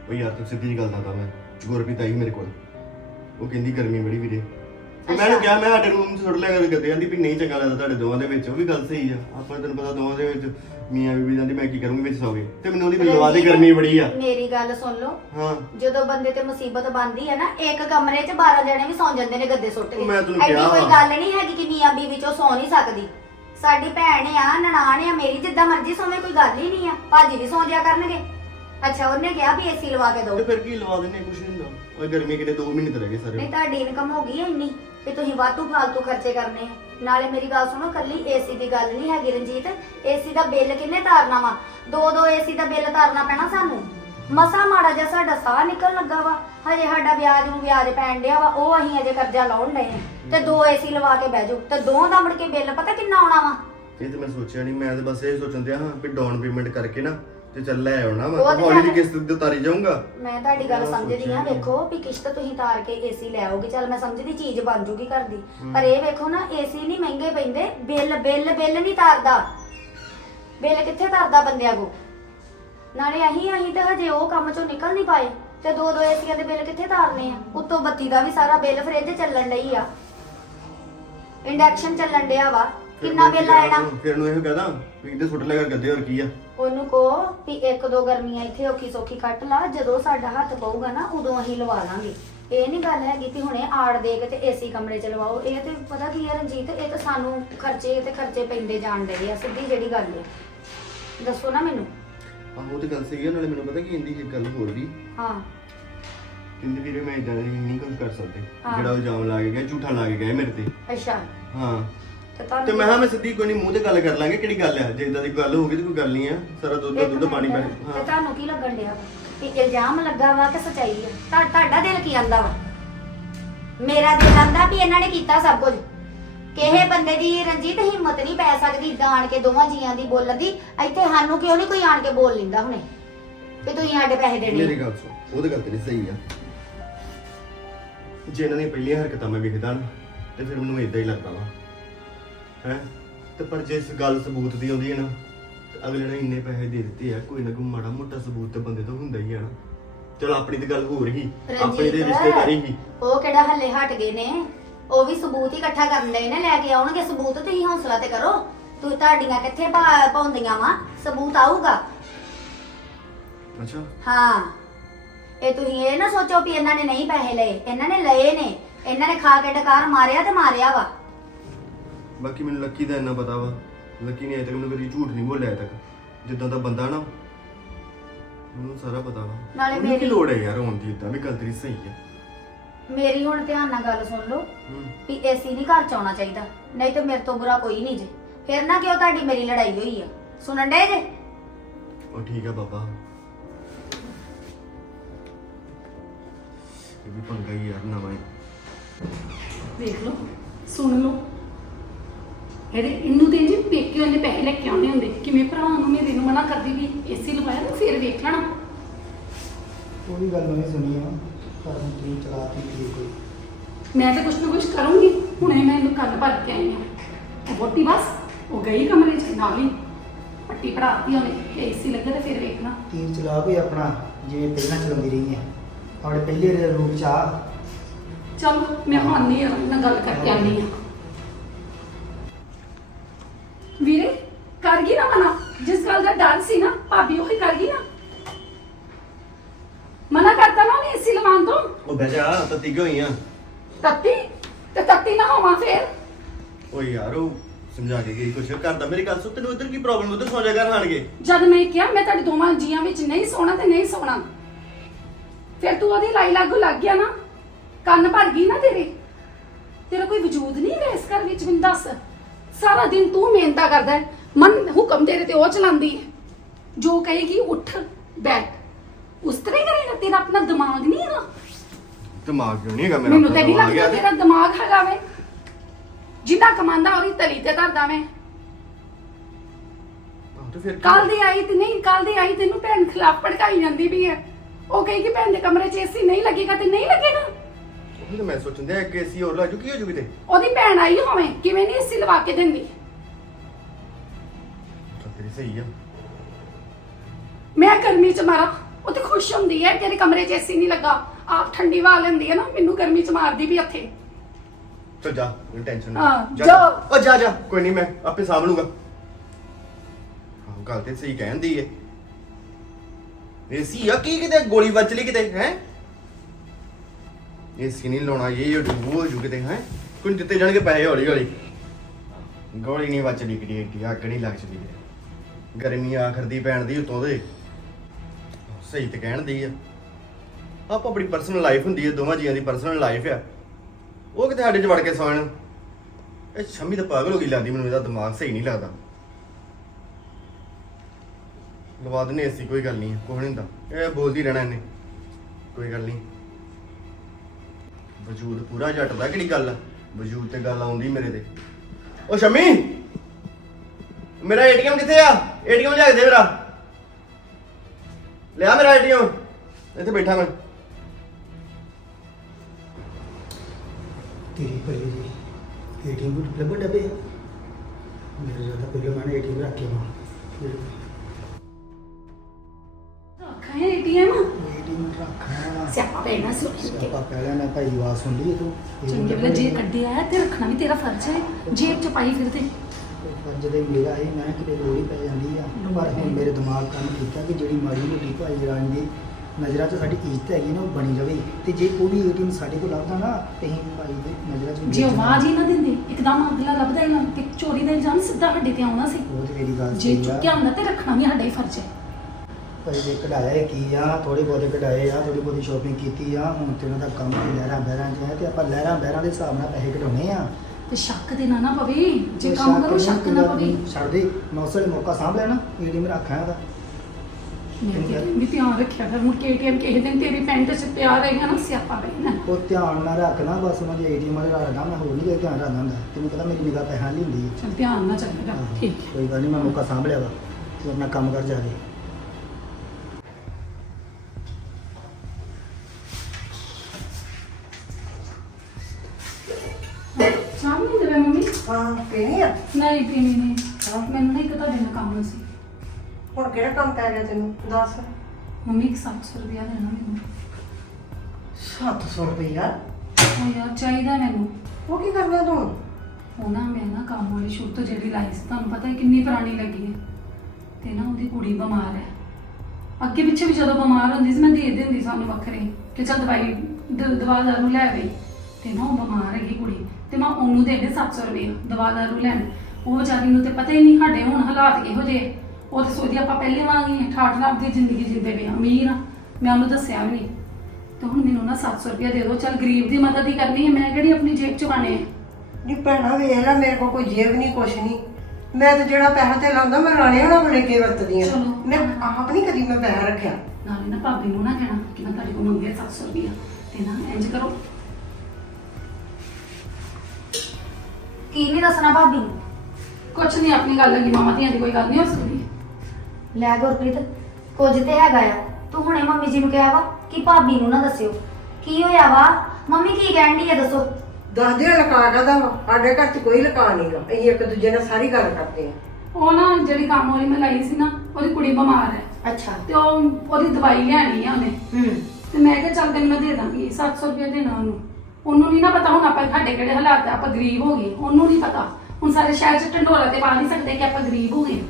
ਉਹ ਯਾਰ ਤੂੰ ਸਿੱਧੀ ਗੱਲ ਦੱਸਦਾ ਮੈਂ। ਗੁਰਪ੍ਰੀਤ ਆਈ ਮੇਰੇ ਕੋਲ। ਉਹ ਕਹਿੰਦੀ ਗਰਮੀ ਬੜੀ ਵੀਰੇ। ਤੇ ਮੈਂ ਉਹਨੂੰ। ਕਿਹਾ ਮੈਂ ਸਾਡੇ ਰੂਮ 'ਚ ਸੁੱਟ ਲਿਆ ਕਰ ਗੱਦੇ ਆਂਦੀ ਵੀ ਨਹੀਂ ਚੰਗਾ ਲੱਗਦਾ ਤੁਹਾਡੇ ਦੋਵਾਂ ਦੇ ਵਿੱਚ। ਉਹ ਵੀ ਗੱਲ ਸਹੀ ਆ। ਆਪਾਂ ਤੈਨੂੰ ਪਤਾ ਦੋਵਾਂ ਦੇ ਵਿੱਚ ਮੀਆਂ ਬੀਬੀ ਜਾਂਦੀ ਮੈਂ ਕੀ ਕਰੂੰਗੀ ਵਿੱਚ ਸੌਗੇ? ਤੇ ਮੈਨੂੰ ਉਹਦੀ ਲਵਾ ਦੇ ਗਰਮੀ ਬੜੀ ਆ। ਮੇਰੀ ਗੱਲ ਸੁਣ ਲਓ। ਹਾਂ। ਜਦੋਂ ਬੰਦੇ ਤੇ ਮੁਸੀਬਤ ਬਣਦੀ ਹੈ ਨਾ ਇੱਕ ਕਮਰੇ 'ਚ 12 ਜਣੇ ਵੀ ਸੌਂ ਜਾਂਦੇ ਨੇ ਗੱਦੇ ਸੁੱਟ ਕੇ। ਮੈਂ ਤੈਨੂੰ ਐਡੀ ਕਿਹਾ ਕੋਈ ਵਾ। ਗੱਲ ਨਹੀਂ ਹੈਗੀ ਕਿ ਮੀਆਂ ਬੀਵੀ 'ਚੋਂ ਸੌ ਨਹੀਂ ਸਕਦੀ। ਸਾਡੀ ਭੈਣ ਆ ਨਨਾਣ ਆ ਮੇਰੀ ਜਿੱਦਾਂ ਮਰਜ਼ੀ ਸੌਵੇਂ ਕੋਈ ਗੱਲ ਹੀ ਨਹੀਂ ਆ। ਭਾਜੀ ਵੀ ਸੌਂ ਜਿਆ ਕਰਨਗੇ। ਅੱਛਾ ਉਹਨੇ ਕਿਹਾ ਵੀ ਏਸੀ ਲਵਾ ਕੇ ਦਿਓ। ਤੇ ਫਿਰ ਕੀ ਲਵਾ ਦਿੰਨੇ ਕੁਛ ਨਹੀਂ ਹੁੰਦਾ। ਉਹ ਗਰਮੀ ਕਿਤੇ 2 ਮਹੀਨੇ ਤੇ ਰਹਿ ਗਏ ਸਾਰੇ। ਨਹੀਂ ਤੁਹਾਡੀ ਇਨਕਮ ਹੋ ਗਈ ਹੈ ਇੰਨੀ ਕਿ ਤੁਸੀਂ ਵਾਧੂ ਫਾਲਤੂ ਖਰਚੇ ਕਰਨੇ ਆ। ਨਾਲੇ ਮੇਰੀ ਗੱਲ ਸੁਣੋ ਕੱਲੀ ਏਸੀ ਦੀ ਗੱਲ ਨਹੀਂ ਹੈਗੀ ਰਣਜੀਤ। ਏਸੀ ਦਾ ਬਿੱਲ ਕਿੰਨੇ ਤਾਰਨਾ ਵਾ? ਦੋ ਦੋ ਏਸੀ ਦਾ ਬਿੱਲ ਤਾਰਨਾ ਪੈਣਾ ਸਾਨੂੰ? ਮਸਾ ਮਾੜਾ ਜਿਹਾ ਸਾਡਾ ਸਾਹ ਨਿਕਲਣ ਲੱਗਾ ਵਾ। ਹਜੇ ਸਾਡਾ ਵਿਆਜ ਨੂੰ ਵਿਆਜ ਪੈਣ ਡਿਆ ਵਾ, ਉਹ ਅਸੀਂ ਅਜੇ ਕਰਜ਼ਾ ਲਾਉਣ ਡਏ ਆ। ਤੇ ਦੋ ਏਸੀ ਲਵਾ ਕੇ ਬਹਿ ਜਾਓ। ਤੇ ਦੋ ਦਾ ਮੁੜ ਕੇ ਬਿੱਲ ਪਤਾ ਕਿੰਨਾ ਆਉਣਾ ਵਾ? ਇਹ ਤੇ ਮੈਂ ਸੋਚਿਆ ਨਹੀਂ ਮੈਂ ਤਾਂ ਬਸ ਇਹ ਸੋਚਣ ਦਿਆ ਹਾਂ ਵੀ ਡਾਊਨ ਪੇਮੈਂਟ ਕਰਕੇ ਨਾ ਤੇ ਚੱਲ ਲੈ ਆਉਣਾ ਉਹ ਮੈਂ ਤੇ ਹੌਲੀ ਦੀ ਕਿਸ਼ਤ ਤੇ ਉਤਾਰੀ ਜਾਊਂਗਾ। ਮੈਂ ਤੁਹਾਡੀ ਗੱਲ ਸਮਝਦੀ ਆ। ਵੇਖੋ ਵੀ ਕਿਸ਼ਤ ਤੁਸੀਂ ਤਾਰ ਕੇ ਏਸੀ ਲੈ ਆਓਗੇ। ਚੱਲ ਮੈਂ ਸਮਝਦੀ ਚੀਜ਼ ਬਣ ਜੂਗੀ ਘਰ ਦੀ। ਪਰ ਇਹ ਵੇਖੋ ਨਾ ਏਸੀ ਨਹੀਂ ਮਹਿੰਗੇ ਪੈਂਦੇ ਬਿੱਲ ਬਿੱਲ ਬਿੱਲ ਨਹੀਂ ਤਾਰਦਾ ਬਿੱਲ ਕਿੱਥੇ ਤਾਰਦਾ ਬੰਦਿਆਂ ਕੋ ਨਾਲੇ ਅਹੀਂ ਅਹੀਂ ਤੇ ਹਜੇ ਉਹ ਕੰਮ ਚੋਂ ਨਿਕਲ ਨਹੀਂ ਪਾਏ। ਤੇ ਦੋ ਦੋ ਏਸੀਆਂ ਦੇ ਬਿੱਲ ਕਿੱਥੇ ਤਾਰਨੇ ਆ? ਉੱਤੋਂ ਬੱਤੀ ਦਾ ਵੀ ਸਾਰਾ ਬਿੱਲ ਫ੍ਰਿਜ ਚੱਲਣ ਡਈ ਆ। ਇੰਡਕਸ਼ਨ ਚੱਲਣ ਡਿਆ ਵਾ। ਫਿਰ ਕਿੰਨਾ ਮੈਂ ਕੀ ਕਰਾਂ ਉਹਨੂੰ? ਫਿਰ ਨੂੰ ਇਹ ਕਹਦਾ ਵੀ ਕਿਤੇ ਸੁੱਟ ਲੈ ਕਰ ਗੱਦੇ ਹੋਰ ਕੀ ਆ? ਉਹਨੂੰ ਕੋ ਵੀ ਇੱਕ ਦੋ ਗਰਮੀਆਂ ਇੱਥੇ ਔਖੀ ਸੌਖੀ ਕੱਟ ਲਾ ਜਦੋਂ ਸਾਡਾ ਹੱਥ ਪਊਗਾ ਨਾ ਉਦੋਂ ਅਸੀਂ ਲਵਾ ਲਾਂਗੇ। ਇਹ ਨਹੀਂ ਗੱਲ ਹੈਗੀ ਕਿ ਹੁਣੇ ਆੜ ਦੇ ਕੇ ਤੇ ਏਸੀ ਕਮਰੇ ਚ ਲਵਾਓ। ਇਹ ਤੇ ਪਤਾ ਕੀ ਹੈ ਰਣਜੀਤ ਇਹ ਤਾਂ ਸਾਨੂੰ ਖਰਚੇ ਤੇ ਖਰਚੇ ਪੈਂਦੇ ਜਾਣ ਡਏ ਆ ਸਿੱਧੀ ਜਿਹੜੀ ਗੱਲ ਹੈ ਦੱਸੋ ਨਾ ਮੈਨੂੰ। ਆਹੋ ਉਹ ਤੇ ਗੱਲ ਸਹੀ ਆ ਨਾਲੇ ਮੈਨੂੰ ਪਤਾ ਕੀ ਕਹਿੰਦੀ ਇੱਕ ਗੱਲ ਹੋਰ ਵੀ। ਹਾਂ। ਕਹਿੰਦੀ ਵੀਰੇ ਮੈਂ ਇਦਾਂ ਨਹੀਂ ਕੁਝ ਕਰ ਸਕਦੇ। ਹਾਂ। ਜਿਹੜਾ ਉਹ ਇਲਜ਼ਾਮ ਲਾ ਕੇ ਗਿਆ ਝੂਠਾ ਲਾ ਕੇ ਗਿਆ ਮੇਰੇ ਤੇ। ਅੱਛਾ। ਹਾਂ। ਤੇ ਤੁਹਾਨੂੰ ਮੈਂ ਹਾਂ ਮੈਂ ਸਿੱਧੀ ਕੋਈ ਨਹੀਂ ਮੂੰਹ ਤੇ ਗੱਲ ਕਰ ਲਾਂਗੇ ਕਿਹੜੀ ਗੱਲ ਆ? ਜੇ ਇਦਾਂ ਦੀ ਗੱਲ ਹੋਊਗੀ ਤੇ ਕੋਈ ਗੱਲ ਨਹੀਂ ਆ। ਸਾਰਾ ਦੁੱਧ ਦਾ ਇੱਕ ਦੁੱਧ ਪਾਣੀ ਮਿੰਟ, ਪਾਣੀ ਤੇ ਹਾਂ। ਤੁਹਾਨੂੰ ਕੀ ਲੱਗਣ ਡਿਆ ਵਾ? ਕਿ ਇਲਜ਼ਾਮ ਲੱਗਾ ਵਾ ਕਿ ਸਚਾਈ ਆ। ਤੁਹਾ- ਤੁਹਾਡਾ ਦਿਲ ਕੀ ਆਂਦਾ ਵਾ? ਮੇਰਾ ਦਿਲ ਆਂਦਾ ਵੀ ਇਹਨਾਂ ਨੇ ਕੀਤਾ ਸਭ ਕੁਝ। ਕਿਹੇ ਬੰਦੇ ਦੀ ਰਣਜੀਤ ਹਿੰਮਤ ਨਹੀਂ ਪੈ ਸਕਦੀ ਏਦਾਂ ਆਣ ਕੇ ਦੋਵਾਂ ਜੀਆਂ ਦੀ ਬੋਲਣ ਦੀ। ਇੱਥੇ ਸਾਨੂੰ ਕਿਉਂ ਨਹੀਂ ਕੋਈ ਆਣ ਕੇ ਬੋਲ ਲੈਂਦਾ ਹੁਣੇ? ਵੀ ਤੁਸੀਂ ਸਾਡੇ ਪੈਸੇ ਦੇਣੇ। ਮੇਰੀ ਗੱਲ ਸੁਣ। ਉਹਦੇ ਗੱਲ ਤੇਰੀ ਸਹੀ ਆ। ਜੇ ਇਹਨਾਂ ਦੀਆਂ ਪਹਿਲੀਆਂ ਹਰਕਤਾਂ ਮੈਂ ਵੇਖਦਾ ਨਾ ਤੇ ਫਿਰ ਮੈਨੂੰ ਇਦਾਂ ਹੀ ਲੱਗਦਾ ਵਾ। ਹੈ। ਤੇ ਪਰ ਜੇ ਇਸ ਗੱਲ ਸਬੂਤ ਦੀ ਆਉਂਦੀ ਹੈ ਨਾ ਤੇ ਅਗਲੇ ਨੇ ਇੰਨੇ ਪੈਸੇ ਦੇ ਦਿੱਤੇ ਆ ਕੋਈ ਨਾ ਕੋਈ ਮਾੜਾ ਮੋਟਾ ਸਬੂਤ ਤੇ ਬੰਦੇ ਤੋਂ ਹੁੰਦਾ ਹੀ ਆ ਨਾ। ਚਲੋ ਆਪਣੀ ਤੇ ਗੱਲ ਹੋਰ ਹੀ ਆਪਣੀ ਤੇ ਰਿਸ਼ਤੇਦਾਰੀ ਹੀ। ਉਹ ਕਿਹੜਾ ਹੱਲੇ ਹਟ ਗਏ ਨੇ? ਉਹ ਵੀ ਸਬੂਤ ਹੀ ਇਕੱਠਾ ਕਰਨ ਲਈ ਨੇ ਲੈ ਕੇ ਆਉਣਗੇ। ਸਬੂਤ ਤੁਸੀਂ ਹੌਸਲਾ ਤੇ ਕਰੋ। ਤੂੰ ਤੁਹਾਡੀਆਂ ਕਿੱਥੇ ਪਾ- ਪਾਉਂਦੀਆਂ ਵਾ? ਸਬੂਤ ਆਊਗਾ? ਅੱਛਾ। ਹਾਂ। ਇਹ ਤੁਸੀਂ ਇਹ ਨਾ ਸੋਚੋ ਵੀ ਇਹਨਾਂ ਨੇ ਨਹੀਂ ਪੈਸੇ ਲਏ। ਇਹਨਾਂ ਨੇ ਲਏ ਨੇ। ਇਹਨਾਂ ਨੇ ਖਾ ਕੇ ਡਕਾਰ ਮਾਰਿਆ ਤੇ ਮਾਰਿਆ ਵਾ। ਬਾਕੀ ਮੈਨੂੰ ਲੱਕੀ ਦਾ ਇੰਨਾ ਪਤਾ ਵਾ। ਲੱਕੀ ਨੇ ਅਜੇ ਤੱਕ ਮੈਨੂੰ ਕਦੀ ਝੂਠ ਨਹੀਂ ਬੋਲਿਆ ਅਜੇ ਤੱਕ। ਜਿੱਦਾਂ ਦਾ ਬੰਦਾ ਨਾ ਮੈਨੂੰ ਸਾਰਾ ਪਤਾ ਵਾ। ਨਾਲੇ ਉਹਨੂੰ ਕੀ ਮੇਰੀ- ਲੋੜ ਹੈ ਯਾਰ ਹੋਣ ਦੀ ਇਦਾਂ ਵੀ ਗੱਲ ਤੇਰੀ ਸਹੀ ਹੈ ਮੇਰੀ ਹੁਣ ਧਿਆਨ ਨਾਲ ਗੱਲ ਸੁਣ ਲਓ ਹੂੰ। ਵੀ ਏਸੀ ਨਹੀਂ ਘਰ ਚ ਆਉਣਾ ਚਾਹੀਦਾ। ਨਹੀਂ ਤੇ ਮੇਰੇ ਤੋਂ ਬੁਰਾ ਕੋਈ ਨਹੀਂ ਜੇ। ਫਿਰ ਨਾ ਕਿਉਂ ਤੁਹਾਡੀ ਮੇਰੀ ਲੜਾਈ ਹੋਈ ਆ? ਸੁਣਨ ਡੇ ਜੇ? ਉਹ ਠੀਕ ਹੈ ਬਾਬਾ। ਇਹ ਵੀ ਪੰਗਾ ਹੀ ਯਾਰ ਨਵਾਂ ਹੀ। ਦੇਖ ਲਓ ਸੁਣ ਲਓ। ਇਹਦੇ ਇਹਨੂੰ ਤੇ ਜੀ ਪੇਕੇ ਉਹਨੇ ਪੈਸੇ ਲੈ ਕੇ ਆਉਣੇ ਹੁੰਦੇ। ਕਿਵੇਂ ਭਰਾ ਨੂੰ ਮੇਰੇ ਨੂੰ ਮਨਾ ਕਰਦੀ ਵੀ ਏਸੀ ਲਵਾਇਆ ਨਾ ਫਿਰ ਵੇਖ ਲੈਣਾ। ਵੀ ਗੱਲ ਮੈਂ ਸੁਣੀ ਆ ਪਰ ਹੁਣ ਤੁਸੀਂ ਚਲਾਤੀ ਕੀ ਕੋਈ। ਮੈਂ ਤਾਂ ਕੁਛ ਨਾ ਕੁਛ ਕਰੂੰਗੀ। ਹੁਣੇ ਮੈਂ ਇਹਨੂੰ ਕੱਲ ਭਰ ਕੇ ਆਈ ਉਹ ਵੋਟੀ ਬਸ ਉਹ ਗਈ ਕਮਰੇ 'ਚ ਨਾਲ ਹੀ। ਪੱਟੀ ਪੜਾਤੀ ਉਹਨੇ ਏਸੀ ਲੱਗੇ ਤੇ ਫਿਰ ਵੇਖਣਾ। ਤੀਰ ਚਲਾ ਕੋਈ ਆਪਣਾ ਜਿਵੇਂ ਪਹਿਲਾਂ ਚਲਾਉਂਦੀ ਰਹੀ ਹੈ। ਆਪਣੇ ਪਹਿਲੇ ਰੂਪ ਚ ਆ। ਚਲ ਮੈਂ ਹਾਨੀ ਆ ਨਾਲ ਗੱਲ ਕਰਕੇ ਆਨੀ ਆ ਵੀਰੇ ਕਰ ਗਈ ਨਾ ਮਨਾ। ਜਿਸ ਗੱਲ ਦਾ ਡਰ ਸੀ ਨਾ ਭਾਬੀ ਉਹੀ ਕਰ ਗਈ ਨਾ। ਮਨਾ ਕਰਤਾ ਨਾ ਉਹਨੇ ਏਸੀ ਲਵਾਉਣ ਤੋਂ। ਉਹ ਬਹਿ ਜਾ ਤੱਤੀ ਕਿਉਂ ਹੋਈ ਆ? ਤੱਤੀ? ਤੇ ਤੱਤੀ ਨਾ ਹੋਵਾਂ ਫੇਰ। ਓ ਯਾਰ ਉਹ ਸਮਝਾ ਕੇ ਗਈ ਕੁਛ। ਕਰਦਾ ਮੇਰੀ ਗੱਲ ਸੁਣ ਤੈਨੂੰ ਉਧਰ ਕੀ ਪ੍ਰੋਬਲਮ ਉਧਰ ਸੌ ਜਾ ਕਰ ਹਾਣਗੇ ਜਦ ਮੈਂ ਕਿਹਾ ਮੈਂ ਤੁਹਾਡੇ ਦੋਵਾਂ ਜੀਆਂ ਵਿੱਚ ਨਹੀਂ ਸੋਣਾ ਤੇ ਨਹੀਂ ਸੋਣਾ। ਫਿਰ ਤੂੰ ਉਹਦੀ ਲਾਈ ਲਾਗੂ ਲੱਗ ਗਿਆ ਨਾ। ਕੰਨ ਭਰ ਗਈ ਨਾ ਤੇਰੇ। ਤੇਰਾ ਕੋਈ ਵਜੂਦ ਨਹੀਂ ਹੈ ਇਸ ਘਰ ਵਿੱਚ ਮੈਨੂੰ ਦੱਸ। ਸਾਰਾ ਦਿਨ ਤੂੰ ਮਿਹਨਤਾਂ ਕਰਦਾ ਹੈ। ਮਨ ਹੁਕਮ ਤੇਰੇ ਤੇ ਉਹ ਚਲਾਉਂਦੀ ਹੈ। ਜੋ ਕਹੇਗੀ ਉੱਠ ਬੈਠ। ਉਸ ਤਰ੍ਹਾਂ ਹੀ ਕਰੇਗਾ। ਤੇਰਾ ਆਪਣਾ ਦਿਮਾਗ ਨਹੀਂ ਹੈਗਾ। ਦਿਮਾਗ ਕਿਉਂ ਨਹੀਂ ਹੈਗਾ? ਮੇਰਾ ਮੈਨੂੰ ਤਾਂ ਨਹੀਂ ਲੱਗਦਾ ਤੇਰਾ ਦਿਮਾਗ ਹੈਗਾ ਵੇ। ਜਿੰਨਾ ਕਮਾਂਦਾ ਉਹਦੀ ਤਲੀ ਤੇ ਧਰਦਾ ਮੈਂ। ਆਹੋ ਤੇ ਫਿਰ ਕੱਲ ਦੀ ਆਈ ਤੇ ਨਹੀਂ ਕੱਲ ਦੀ ਆਈ ਤੈਨੂੰ ਭੈਣ ਖਿਲਾਫ ਭੜਕਾਈ ਜਾਂਦੀ ਵੀ ਹੈ। ਉਹ ਕਹੇਗੀ ਭੈਣ ਦੇ ਕਮਰੇ 'ਚ ਏਸੀ ਨਹੀਂ ਲੱਗੇਗਾ ਤੇ ਨਹੀਂ ਲੱਗੇਗਾ? ਉਹ ਤਾਂ ਮੈਂ ਸੋਚਣ ਦਿਆ ਕਿ ਅਸੀਂ ਹੋਰ ਲਾ ਜੂ ਕੀ ਹੋ ਜੂ ਕਿਤੇ? ਉਹਦੀ ਭੈਣ ਆਈ ਹੋਵੇ ਕਿਵੇਂ ਨਹੀਂ ਏਸੀ ਲਵਾ ਕੇ ਦਿੰਦੀ? ਤਾਂ ਤੇਰੀ ਸਹੀ ਆ। ਮੈਂ ਗਰਮੀ 'ਚ ਮਾਰਾ ਉਹ ਤੇ ਖੁਸ਼ ਹੁੰਦੀ ਹੈ ਤੇਰੇ ਕਮਰੇ 'ਚ ਏਸੀ ਨਹੀਂ ਲੱਗਾ ਆਪ ਠੰਡੀ ਵਾ ਲੈਂਦੀ ਹੈ ਨਾ ਮੈਨੂੰ ਗਰਮੀ 'ਚ ਮਾਰਦੀ ਵੀ ਇੱਥੇ ਚਲ ਜਾ ਕੋਈ ਟੈਨਸ਼ਨ ਹਾਂ, ਨਹੀਂ ਜਾ। ਓ ਜਾ ਜਾ ਕੋਈ ਨਹੀਂ ਮੈਂ ਆਪੇ ਸਾਂਭ ਲੂੰਗਾ। ਹਾਂ ਗੱਲ ਤੇ ਸਹੀ ਕਹਿੰਦੀ ਏ ਏਸੀ ਆ ਕੀ ਕਿਤੇ? ਗੋਲੀ ਵੱਜ ਲਈ ਕਿਤੇ ਹੈ? ਏਸੀ ਨਹੀਂ ਲਾਉਣਾ ਇਹ ਉਹ ਹੋ ਜੂ ਕਿਤੇ ਹੈ ਕੋਈ ਦਿੱਤੇ ਜਾਣਗੇ ਪੈਸੇ ਹੌਲੀ ਹੌਲੀ। ਗੋਲੀ ਨਹੀਂ ਵੱਜਦੀ ਲਈ ਏਡੀ ਅੱਗ ਨਹੀਂ ਲੱਗ ਚਲੀ ਗਰਮੀ ਆਖਰ ਦੀ ਪੈਣ ਦੀ ਉਤੋਂ ਦੇ। ਸਹੀ ਤੇ ਕਹਿਣ ਦੀ ਆ। ਆਪ ਆਪਣੀ ਪਰਸਨਲ ਲਾਈਫ ਹੁੰਦੀ ਹੈ ਦੋਵਾਂ ਜੀਆਂ ਦੀ ਪਰਸਨਲ ਲਾਈਫ ਆ। ਉਹ ਕਿਤੇ ਸਾਡੇ ਚ ਵੜ ਕੇ ਸੌਣ? ਇਹ ਸ਼ੰਮੀ ਤਾਂ ਪਾਗਲ ਹੋ ਗਈ ਲੱਗਦੀ ਮੈਨੂੰ ਇਹਦਾ ਦਿਮਾਗ ਸਹੀ ਨਹੀਂ ਲੱਗਦਾ। ਲਵਾ ਦਨੇ ਐਸੀ ਕੋਈ ਗੱਲ ਨਹੀਂ ਹੈ, ਕੁਛ ਨਹੀਂ ਹੁੰਦਾ। ਇਹ ਬੋਲਦੀ ਰਹਿਣਾ ਇਹਨੇ। ਕੋਈ ਗੱਲ ਨਹੀਂ ਵਜੂਦ ਪੂਰਾ ਜੱਟ ਦਾ ਕਿਹੜੀ ਗੱਲ ਆ? ਵਜੂਦ ਤੇ ਗੱਲ ਆਉਂਦੀ ਮੇਰੇ ਤੇ। ਓ ਸ਼ੰਮੀ! ਮੇਰਾ ਏਟੀਐਮ ਕਿੱਥੇ ਆ? ਏਟੀਐਮ ਲਿਆ ਕੇ ਦੇ ਮੇਰਾ। ਲਿਆ ਮੇਰਾ ਏਟੀਐਮ। ਇੱਥੇ ਬੈਠਾ ਮੈਂ। ਤੇਰੀ ਪਹਿਲੀ ਜੀ, ਏਟੀਐਮ ਲੱਭਣ ਡੱਬੇ ਮੇਰੇ ਜ਼ਿਆਦਾ ਪਹਿਲੇ ਮੈਂ ਏਟੀਐਮ ਰੱਖ ਕੇ ਰੱਖਾਂ ਏਟੀਐਮ? ਏਟੀਐਮ ਰੱਖਣਾ ਸਿਆਪਾ ਪੈਣਾ ਸੁਣ ਕੇ ਆਪਾਂ ਪਹਿਲਾਂ ਨਾ ਭਾਈ ਆਵਾਜ਼ ਸੁਣ ਲਈ ਤੂੰ। ਚੰਗੇ ਵੇਲੇ ਜੇ ਕੱਢਿਆ ਹੈ ਤੇ ਰੱਖਣਾ ਵੀ ਤੇਰਾ ਫਰਜ਼ ਹੈ। ਜੇਬ 'ਚ ਪਾਈ ਫਿਰਦੇ। ਅੱਜ ਦੇ ਮੇਰਾ ਇਹ ਮੈਂ ਕਿਤੇ ਲੋੜ ਹੀ ਪੈ ਜਾਂਦੀ ਆ। ਪਰ ਹੁਣ ਮੇਰੇ ਦਿਮਾਗ ਕੰਮ ਕੀਤਾ ਕਿ ਜਿਹੜੀ ਮਾੜੀ ਮੋਟੀ ਭਾਈ ਜਰਾਨ ਦੀ ਨਜ਼ਰਾਂ 'ਚ ਸਾਡੀ ਇੱਜ਼ਤ ਹੈਗੀ ਨਾ ਉਹ ਬਣੀ ਰਵੇ ਤੇ ਜੇ ਉਹ ਵੀ ਏਟੀਐਮ ਸਾਡੇ ਕੋਲ ਲੱਭਦਾ ਨਾ ਤੇ ਅਸੀਂ ਭਾਈ ਦੇ ਨਜ਼ਰਾਂ 'ਚ ਜੇ ਆਵਾਜ਼ ਹੀ ਨਾ ਦਿੰਦੇ ਇੱਕਦਮ ਅਗਲਾ ਲੱਭਦਾ ਹੀ ਨਾ ਕਿ ਚੋਰੀ ਦਾ ਇਲਜ਼ਾਮ ਸਿੱਧਾ ਸਾਡੇ ਤੇ ਆਉਣਾ ਸੀ। ਉਹ ਤੇ ਮੇਰੀ ਗੱਲ ਜੇ ਚੁੱਕਿਆ ਹੁੰਦਾ ਤੇ ਰੱਖਣਾ ਵੀ ਸਾਡਾ ਹੀ ਫਰਜ਼ ਹੈ। ਦੇ ਕਢਾਇਆ ਕੀ ਆ? ਥੋੜੇ ਬਹੁਤੇ ਕਢਾਏ ਆ ਥੋੜੀ ਬਹੁਤੀ ਸ਼ਾਪਿੰਗ ਕੀਤੀ ਆ ਹੁਣ ਤੇ ਉਹਨਾਂ ਦਾ ਕੰਮ ਹੀ ਲਹਿਰਾਂ ਬਹਿਰਾਂ 'ਚ ਹੈ ਤੇ ਆਪਾਂ ਲਹਿਰਾਂ ਬਹਿਰਾਂ ਦੇ ਹਿਸਾਬ ਨਾਲ ਪੈਸੇ ਕਢਾਉਣੇ ਆ। ਤੇ ਸ਼ੱਕ ਦੇ ਨਾ ਨਾ ਪਵੇ ਜੇ ਕੰਮ ਕਰੋ ਸ਼ੱਕ ਨਾ ਪਵੇ। ਛੱਡ ਦੇ ਮੈਂ ਉਸ ਵੇਲੇ ਮੌਕਾ ਸਾਂਭ ਨਾ ਏਟੀਐਮ ਰੱਖਾਂ ਦਾ ਮੈਂ ਤੇ ਵੀ ਧਿਆਨ ਰੱਖਿਆ ਕਰ ਮੁੜ ਕੇ ਏਟੀਐਮ ਕਿਸੇ ਦਿਨ ਤੇਰੀ ਪੈਂਟ 'ਚ ਪਿਆ ਰਹੇਗਾ ਨਾ ਸਿਆਪਾ ਪੈਣਾ ਉਹ ਧਿਆਨ ਨਾਲ ਰੱਖਣਾ ਬਸ ਉਹਨਾਂ ਦੇ ਏਟੀਐਮ ਵਾਲੇ ਰੱਖਣਾ ਮੈਂ ਹੋਰ ਨਹੀਂ ਧਿਆਨ ਰੱਖਦਾ ਹੁੰਦਾ। ਤੈਨੂੰ ਪਤਾ ਮੇਰੀ ਨਿਗਾਹ ਪੈਸਾ ਨਹੀਂ ਹੁੰਦੀ ਚਲ ਧਿਆਨ ਨਾਲ ਚੱਲੇਗਾ ਠੀਕ ਕੋਈ ਗੱਲ ਨਹੀਂ ਮੈਂ ਮੌਕਾ ਸਾਂਭ ਲਿਆ ਵਾ ਤੂੰ ਆਪਣਾ ਕੰਮ ਕਰ ਜਾ ਕੇ। ਪੀਣੀ ਆ? ਨਹੀਂ ਪੀਣੀ ਨਹੀਂ ਮੈਨੂੰ ਨਹੀਂ ਪਤਾ ਦੇਣਾ ਕੰਮ ਸੀ। ਹੁਣ ਕਿਹੜਾ ਕੰਮ ਪੈ ਗਿਆ ਤੈਨੂੰ? ਦੱਸ। ਮੰਮੀ ਇੱਕ 700 ਰੁਪਇਆ ਦੇਣਾ ਮੈਨੂੰ। 700 ਰੁਪਇਆ? ਹਾਂ ਯਾਰ ਚਾਹੀਦਾ ਮੈਨੂੰ। ਉਹ ਕੀ ਕਰਨਾ ਤੂੰ? ਉਹ ਨਾ ਮੈਂ ਨਾ ਕੰਮ ਵਾਲੀ ਸ਼ੁਰੂ ਤੋਂ ਜਿਹੜੀ ਲਾਈ ਸੀ ਤੁਹਾਨੂੰ ਪਤਾ ਹੈ ਕਿੰਨੀ ਪੁਰਾਣੀ ਲੱਗੀ ਹੈ। ਤੇ ਨਾ ਉਹਦੀ ਕੁੜੀ ਬਿਮਾਰ ਹੈ। ਅੱਗੇ ਪਿੱਛੇ ਵੀ ਜਦੋਂ ਬਿਮਾਰ ਹੁੰਦੀ ਸੀ ਮੈਂ ਦੇ ਦਿੰਦੀ ਸਾਨੂੰ ਵੱਖਰੇ। ਕਿ ਚੱਲ ਦਵਾਈ ਦ- ਦਵਾ ਦਾਰੂ ਲੈ ਆਵੇ। ਤੇ ਨਾ ਉਹ ਬਿਮਾਰ ਹੈਗੀ ਕੁੜੀ। ਤੇ ਮੈਂ ਉਹਨੂੰ ਦੇ ਦੇ 700 ਰੁਪਏ ਦਵਾ ਦਾਰੂ ਲੈਣ। ਉਹ ਵਿਚਾਰੀ ਨੂੰ ਤੇ ਪਤਾ ਹੀ ਨਹੀਂ ਸਾਡੇ ਹੁਣ ਹਾਲਾਤ ਕਿਹੋ ਜਿਹੇ। ਉਹ ਤੇ ਸੋਚਦੀ ਆਪਾਂ ਪਹਿਲੇ ਵਾਂਗ ਹੀ ਠਾਠ ਨਾਲ ਦੀ ਜ਼ਿੰਦਗੀ ਜਿੰਦੇ ਪਏ ਹਾਂ, ਅਮੀਰ ਆ ਮੈਂ ਉਹਨੂੰ ਦੱਸਿਆ ਵੀ ਨਹੀਂ। ਤੇ ਹੁਣ ਮੈਨੂੰ ਨਾ 700 ਰੁਪਏ ਦੇ ਦਿਓ। ਚੱਲ ਗਰੀਬ ਦੀ ਮਦਦ ਹੀ ਕਰਨੀ ਹੈ। ਮੈਂ ਕਿਹੜੀ ਆਪਣੀ ਜੇਬ ਚ ਪਾਣੇ ਆ? ਨਹੀਂ ਭੈਣਾ ਵੇਖ ਲੈ ਮੇਰੇ ਕੋਲ ਕੋਈ ਜੇਬ ਨਹੀਂ ਕੁਛ ਨਹੀਂ। ਮੈਂ ਤਾਂ ਜਿਹੜਾ ਪੈਸਾ ਤੇ ਲਾਉਂਦਾ ਮੈਂ ਰਾਣੇ ਹੋਣਾ ਬਣੇ ਕੇ ਵਰਤਦੀ ਆ ਚਲੋ। ਮੈਂ ਆਪ ਨਹੀਂ ਕਦੀ ਮੈਂ ਪੈਸਾ ਰੱਖਿਆ। ਨਾਲੇ ਨਾ ਭਾਬੀ ਨੂੰ ਨਾ ਕਹਿਣਾ ਕਿ ਮੈਂ ਤੁਹਾਡੇ ਕੋਲ ਮੰਗਿਆ 700 ਰੁਪਏ ਤੇ ਨਾ ਇੰਜ ਕਰੋ। ਕੀ ਨਹੀਂ ਦੱਸਣਾ ਭਾਬੀ? ਨੂੰ ਕੁਛ ਨਹੀਂ ਆਪਣੀ ਗੱਲ ਹੈਗੀ ਮਾਮਾ ਧੀਆਂ ਦੀ ਕੋਈ ਗੱਲ ਨਹੀਂ ਹੋ ਸਕਦੀ। ਲੈ ਗੁਰਪ੍ਰੀਤ ਕੁਝ ਤੇ ਹੈਗਾ ਆ। ਤੂੰ ਹੁਣੇ ਮੰਮੀ ਜੀ ਨੂੰ ਕਿਹਾ ਵਾ ਕਿ ਭਾਬੀ ਨੂੰ ਨਾ ਦੱਸਿਓ। ਕੀ ਹੋਇਆ ਵਾ? ਮੰਮੀ ਕੀ ਡਈ ਆ ਦੱਸੋ? ਦੱਸ ਦੇ ਲਕਾ ਕਦਾ ਸਾਡੇ ਘਰ 'ਚ ਕੋਈ ਲਕਾ ਨਹੀਂਗਾ ਅਸੀਂ ਇੱਕ ਦੂਜੇ ਨਾਲ ਸਾਰੀ ਗੱਲ ਕਰਦੇ ਆ। ਉਹ ਨਾ ਜਿਹੜੀ ਕੰਮ ਵਾਲੀ ਮੈਂ ਲਾਈ ਸੀ ਨਾ ਉਹਦੀ ਕੁੜੀ ਬਿਮਾਰ ਹੈ। ਅੱਛਾ। ਤੇ ਉਹ ਉਹਦੀ ਦਵਾਈ ਲੈਣੀ ਆ ਉਹਨੇ। ਹੂੰ। ਤੇ ਮੈਂ ਕਿਹਾ ਚੱਲ ਤੈਨੂੰ ਮੈਂ ਦੇ ਦਾਂਗੀ 700 ਰੁਪਏ ਦੇਣਾ ਉਹਨੂੰ। ਉਹਨੂੰ ਨਹੀਂ ਨਾ ਪਤਾ ਹੁਣ ਆਪਾਂ ਸਾਡੇ ਕਿਹੜੇ ਹਾਲਾਤ ਆ ਆਪਾਂ ਗਰੀਬ ਹੋ ਗਏ ਉਹਨੂੰ ਨਹੀਂ ਪਤਾ। ਹੁਣ ਸਾਰੇ ਸ਼ਹਿਰ 'ਚ ਢੰਡੋਰਾ ਤੇ ਪਾ ਨਹੀਂ ਸਕਦੇ ਕਿ ਆਪਾਂ ਗਰੀਬ ਹੋ ਗਏ।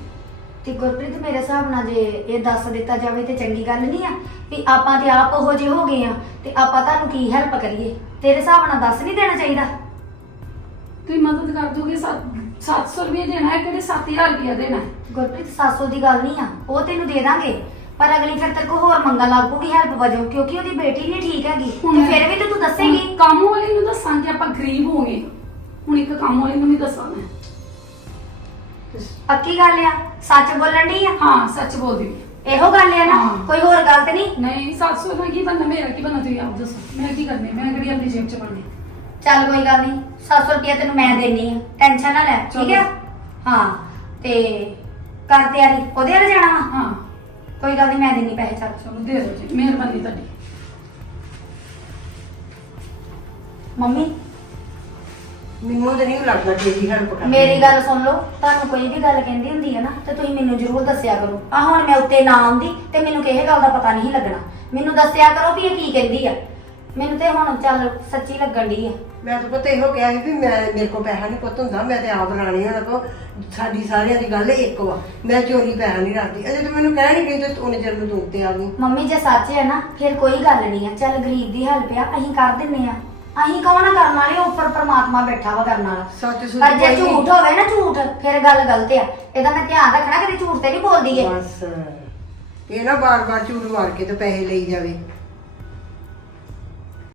ਤੇ ਗੁਰਪ੍ਰੀਤ ਮੇਰੇ ਹਿਸਾਬ ਨਾਲ ਜੇ ਇਹ ਦੱਸ ਦਿੱਤਾ ਜਾਵੇ ਤੇ ਚੰਗੀ ਗੱਲ ਨਹੀਂ ਆ ਵੀ ਆਪਾਂ ਤੇ ਆਪ ਉਹੋ ਜਿਹੇ ਹੋ ਗਏ ਆ ਤੇ ਆਪਾਂ ਤੁਹਾਨੂੰ ਕੀ ਹੈਲਪ ਕਰੀਏ? ਤੇਰੇ ਹਿਸਾਬ ਨਾਲ ਦੱਸ ਨਹੀਂ ਦੇਣਾ ਚਾਹੀਦਾ? ਤੁਸੀਂ ਮਦਦ ਕਰ ਦੋਗੇ 700 ਰੁਪਏ ਦੇਣਾ ਹੈ ਕਿਹੜੇ 7000 ਰੁਪਏ ਦੇਣਾ ਹੈ? ਗੁਰਪ੍ਰੀਤ 700 ਦੀ ਗੱਲ ਨਹੀਂ ਆ ਉਹ ਤੈਨੂੰ ਦੇ ਦਾਂਗੇ। ਪਰ ਅਗਲੀ ਫਿਰ ਤੇਰੇ ਹੋਰ ਮੰਗਣ ਲੱਗ ਪਊਗੀ ਹੈਲਪ ਵਜੋਂ ਕਿਉਂਕਿ ਉਹਦੀ ਬੇਟੀ ਨਹੀਂ ਠੀਕ ਹੈਗੀ। ਹੁਣ ਫਿਰ ਵੀ ਤੇ ਤੂੰ ਦੱਸੇਂਗੀ? ਹੁਣ ਕੰਮ ਵਾਲੀ ਨੂੰ ਦੱਸਾਂ ਕਿ ਆਪਾਂ ਗਰੀਬ ਹੋ ਗਏ। ਹੁਣ ਇੱਕ ਕੰਮ ਵਾਲੀ ਨੂੰ ਵੀ ਦੱਸਾਂ ਮੈਂ। ਪੱਕੀ ਗੱਲ ਆ? ਸੱਚ ਬੋਲਣ ਦੀ ਆ? ਹਾਂ ਸੱਚ ਬੋਲਦੀ ਇਹੋ ਗੱਲ ਆ ਨਾ? ਹਾਂ। ਕੋਈ ਹੋਰ ਗੱਲ ਤੇ ਨਹੀਂ ਨਹੀਂ 700 ਦਾ ਕੀ ਬਣਨਾ? ਮੇਰਾ ਕੀ ਬਣਨਾ? ਤੁਸੀਂ ਆਪ ਦੱਸੋ। ਮੈਂ ਕੀ ਕਰਨੀ? ਮੈਂ ਕਿਹੜੀ ਆਪਣੀ ਜੇਬ ਚ ਪਾਣੀ ਚੱਲ ਕੋਈ ਗੱਲ ਨਹੀਂ। 700 ਰੁਪਏ ਤੈਨੂੰ ਮੈਂ ਦੇਣੀ ਆ। ਟੈਨਸ਼ਨ ਨਾ ਲੈ ਠੀਕ ਆ? ਹਾਂ ਤੇ ਕਰ ਤਿਆਰੀ ਉਹਦੇ ਨਾਲ ਜਾਣਾ ਵਾ? ਹਾਂ। ਕੋਈ ਗੱਲ ਨਹੀਂ ਮੈਂ ਦੇਣੀ ਪੈਸੇ ਚੱਲ ਚਲੋ ਦੇ ਦਿਓ ਜੀ ਮਿਹਰਬਾਨੀ ਤੁਹਾਡੀ। ਮੰਮੀ? ਮੈਨੂੰ ਤਾਂ ਨਹੀਂ ਲੱਗਦਾ ਕਿ ਇਹਦੀ ਹੈਲਪ ਕਰ ਮੇਰੀ ਗੱਲ ਸੁਣ ਲਓ ਤੁਹਾਨੂੰ ਕੋਈ ਵੀ ਗੱਲ ਕਹਿੰਦੀ ਹੁੰਦੀ ਹੈ ਨਾ ਤੇ ਤੁਸੀਂ ਮੈਨੂੰ ਜ਼ਰੂਰ ਦੱਸਿਆ ਕਰੋ। ਆ ਹੁਣ ਮੈਂ ਉੱਤੇ ਨਾ ਆਉਂਦੀ ਤੇ ਮੈਨੂੰ ਕਿਸੇ ਗੱਲ ਦਾ ਪਤਾ ਨਹੀਂ ਲੱਗਣਾ। ਮੈਨੂੰ ਦੱਸਿਆ ਕਰੋ ਵੀ ਇਹ ਕੀ ਕਹਿੰਦੀ ਆ। ਮੈਨੂੰ ਤੇ ਹੁਣ ਚੱਲ ਸੱਚੀ ਲੱਗਣ ਦੀ ਆ। ਮੈਂ ਤਾਂ ਪਤਾ ਇਹੋ ਕਿਹਾ ਸੀ ਵੀ ਮੈਂ ਮੇਰੇ ਕੋਲ ਪੈਸਾ ਨਹੀਂ ਪੁੱਤ ਹੁੰਦਾ ਮੈਂ ਤੇ ਆਪ ਰਾਣੀ ਹੋਣਾ ਕੋ ਸਾਡੀ ਸਾਰਿਆਂ ਦੀ ਗੱਲ ਇੱਕ ਵਾ। ਮੈਂ ਚੋਰੀ ਪੈਸਾ ਨਹੀਂ ਰੱਖਦੀ। ਅਜੇ ਤੂੰ ਮੈਨੂੰ ਕਹਿ ਨਹੀਂ ਗਈ ਤੇ ਉਹਨੇ ਚਿਰ ਨੂੰ ਤੂੰ ਆ ਗਈ। ਮੰਮੀ ਜੇ ਸੱਚ ਹੈ ਨਾ ਫਿਰ ਕੋਈ ਗੱਲ ਨਹੀਂ ਆ। ਚੱਲ ਗਰੀਬ ਦੀ ਹੈਲਪ ਆ ਅਸੀਂ ਕਰ ਦਿੰਨੇ ਆ। ਅਸੀਂ ਕੌਣ ਆ ਕਰਨ ਵਾਲੇ? ਉੱਪਰ ਪ੍ਰਮਾਤਮਾ ਬੈਠਾ ਵਾ ਕਰਨ ਵਾਲਾ। ਸੱਚ ਸੁੱਚ ਪਰ ਜੇ। ਝੂਠ ਹੋਵੇ ਨਾ ਝੂਠ ਫਿਰ ਗੱਲ ਗਲਤ ਆ। ਇਹਦਾ ਮੈਂ ਧਿਆਨ ਰੱਖਣਾ ਕਿ ਝੂਠ ਤੇ ਨਹੀਂ ਬੋਲਦੀ ਏ ਬਸ। ਇਹ ਨਾ ਬਾਰ-ਬਾਰ ਝੂਠ ਮਾਰ ਕੇ ਤੇ ਪੈਸੇ ਲਈ ਜਾਵੇ।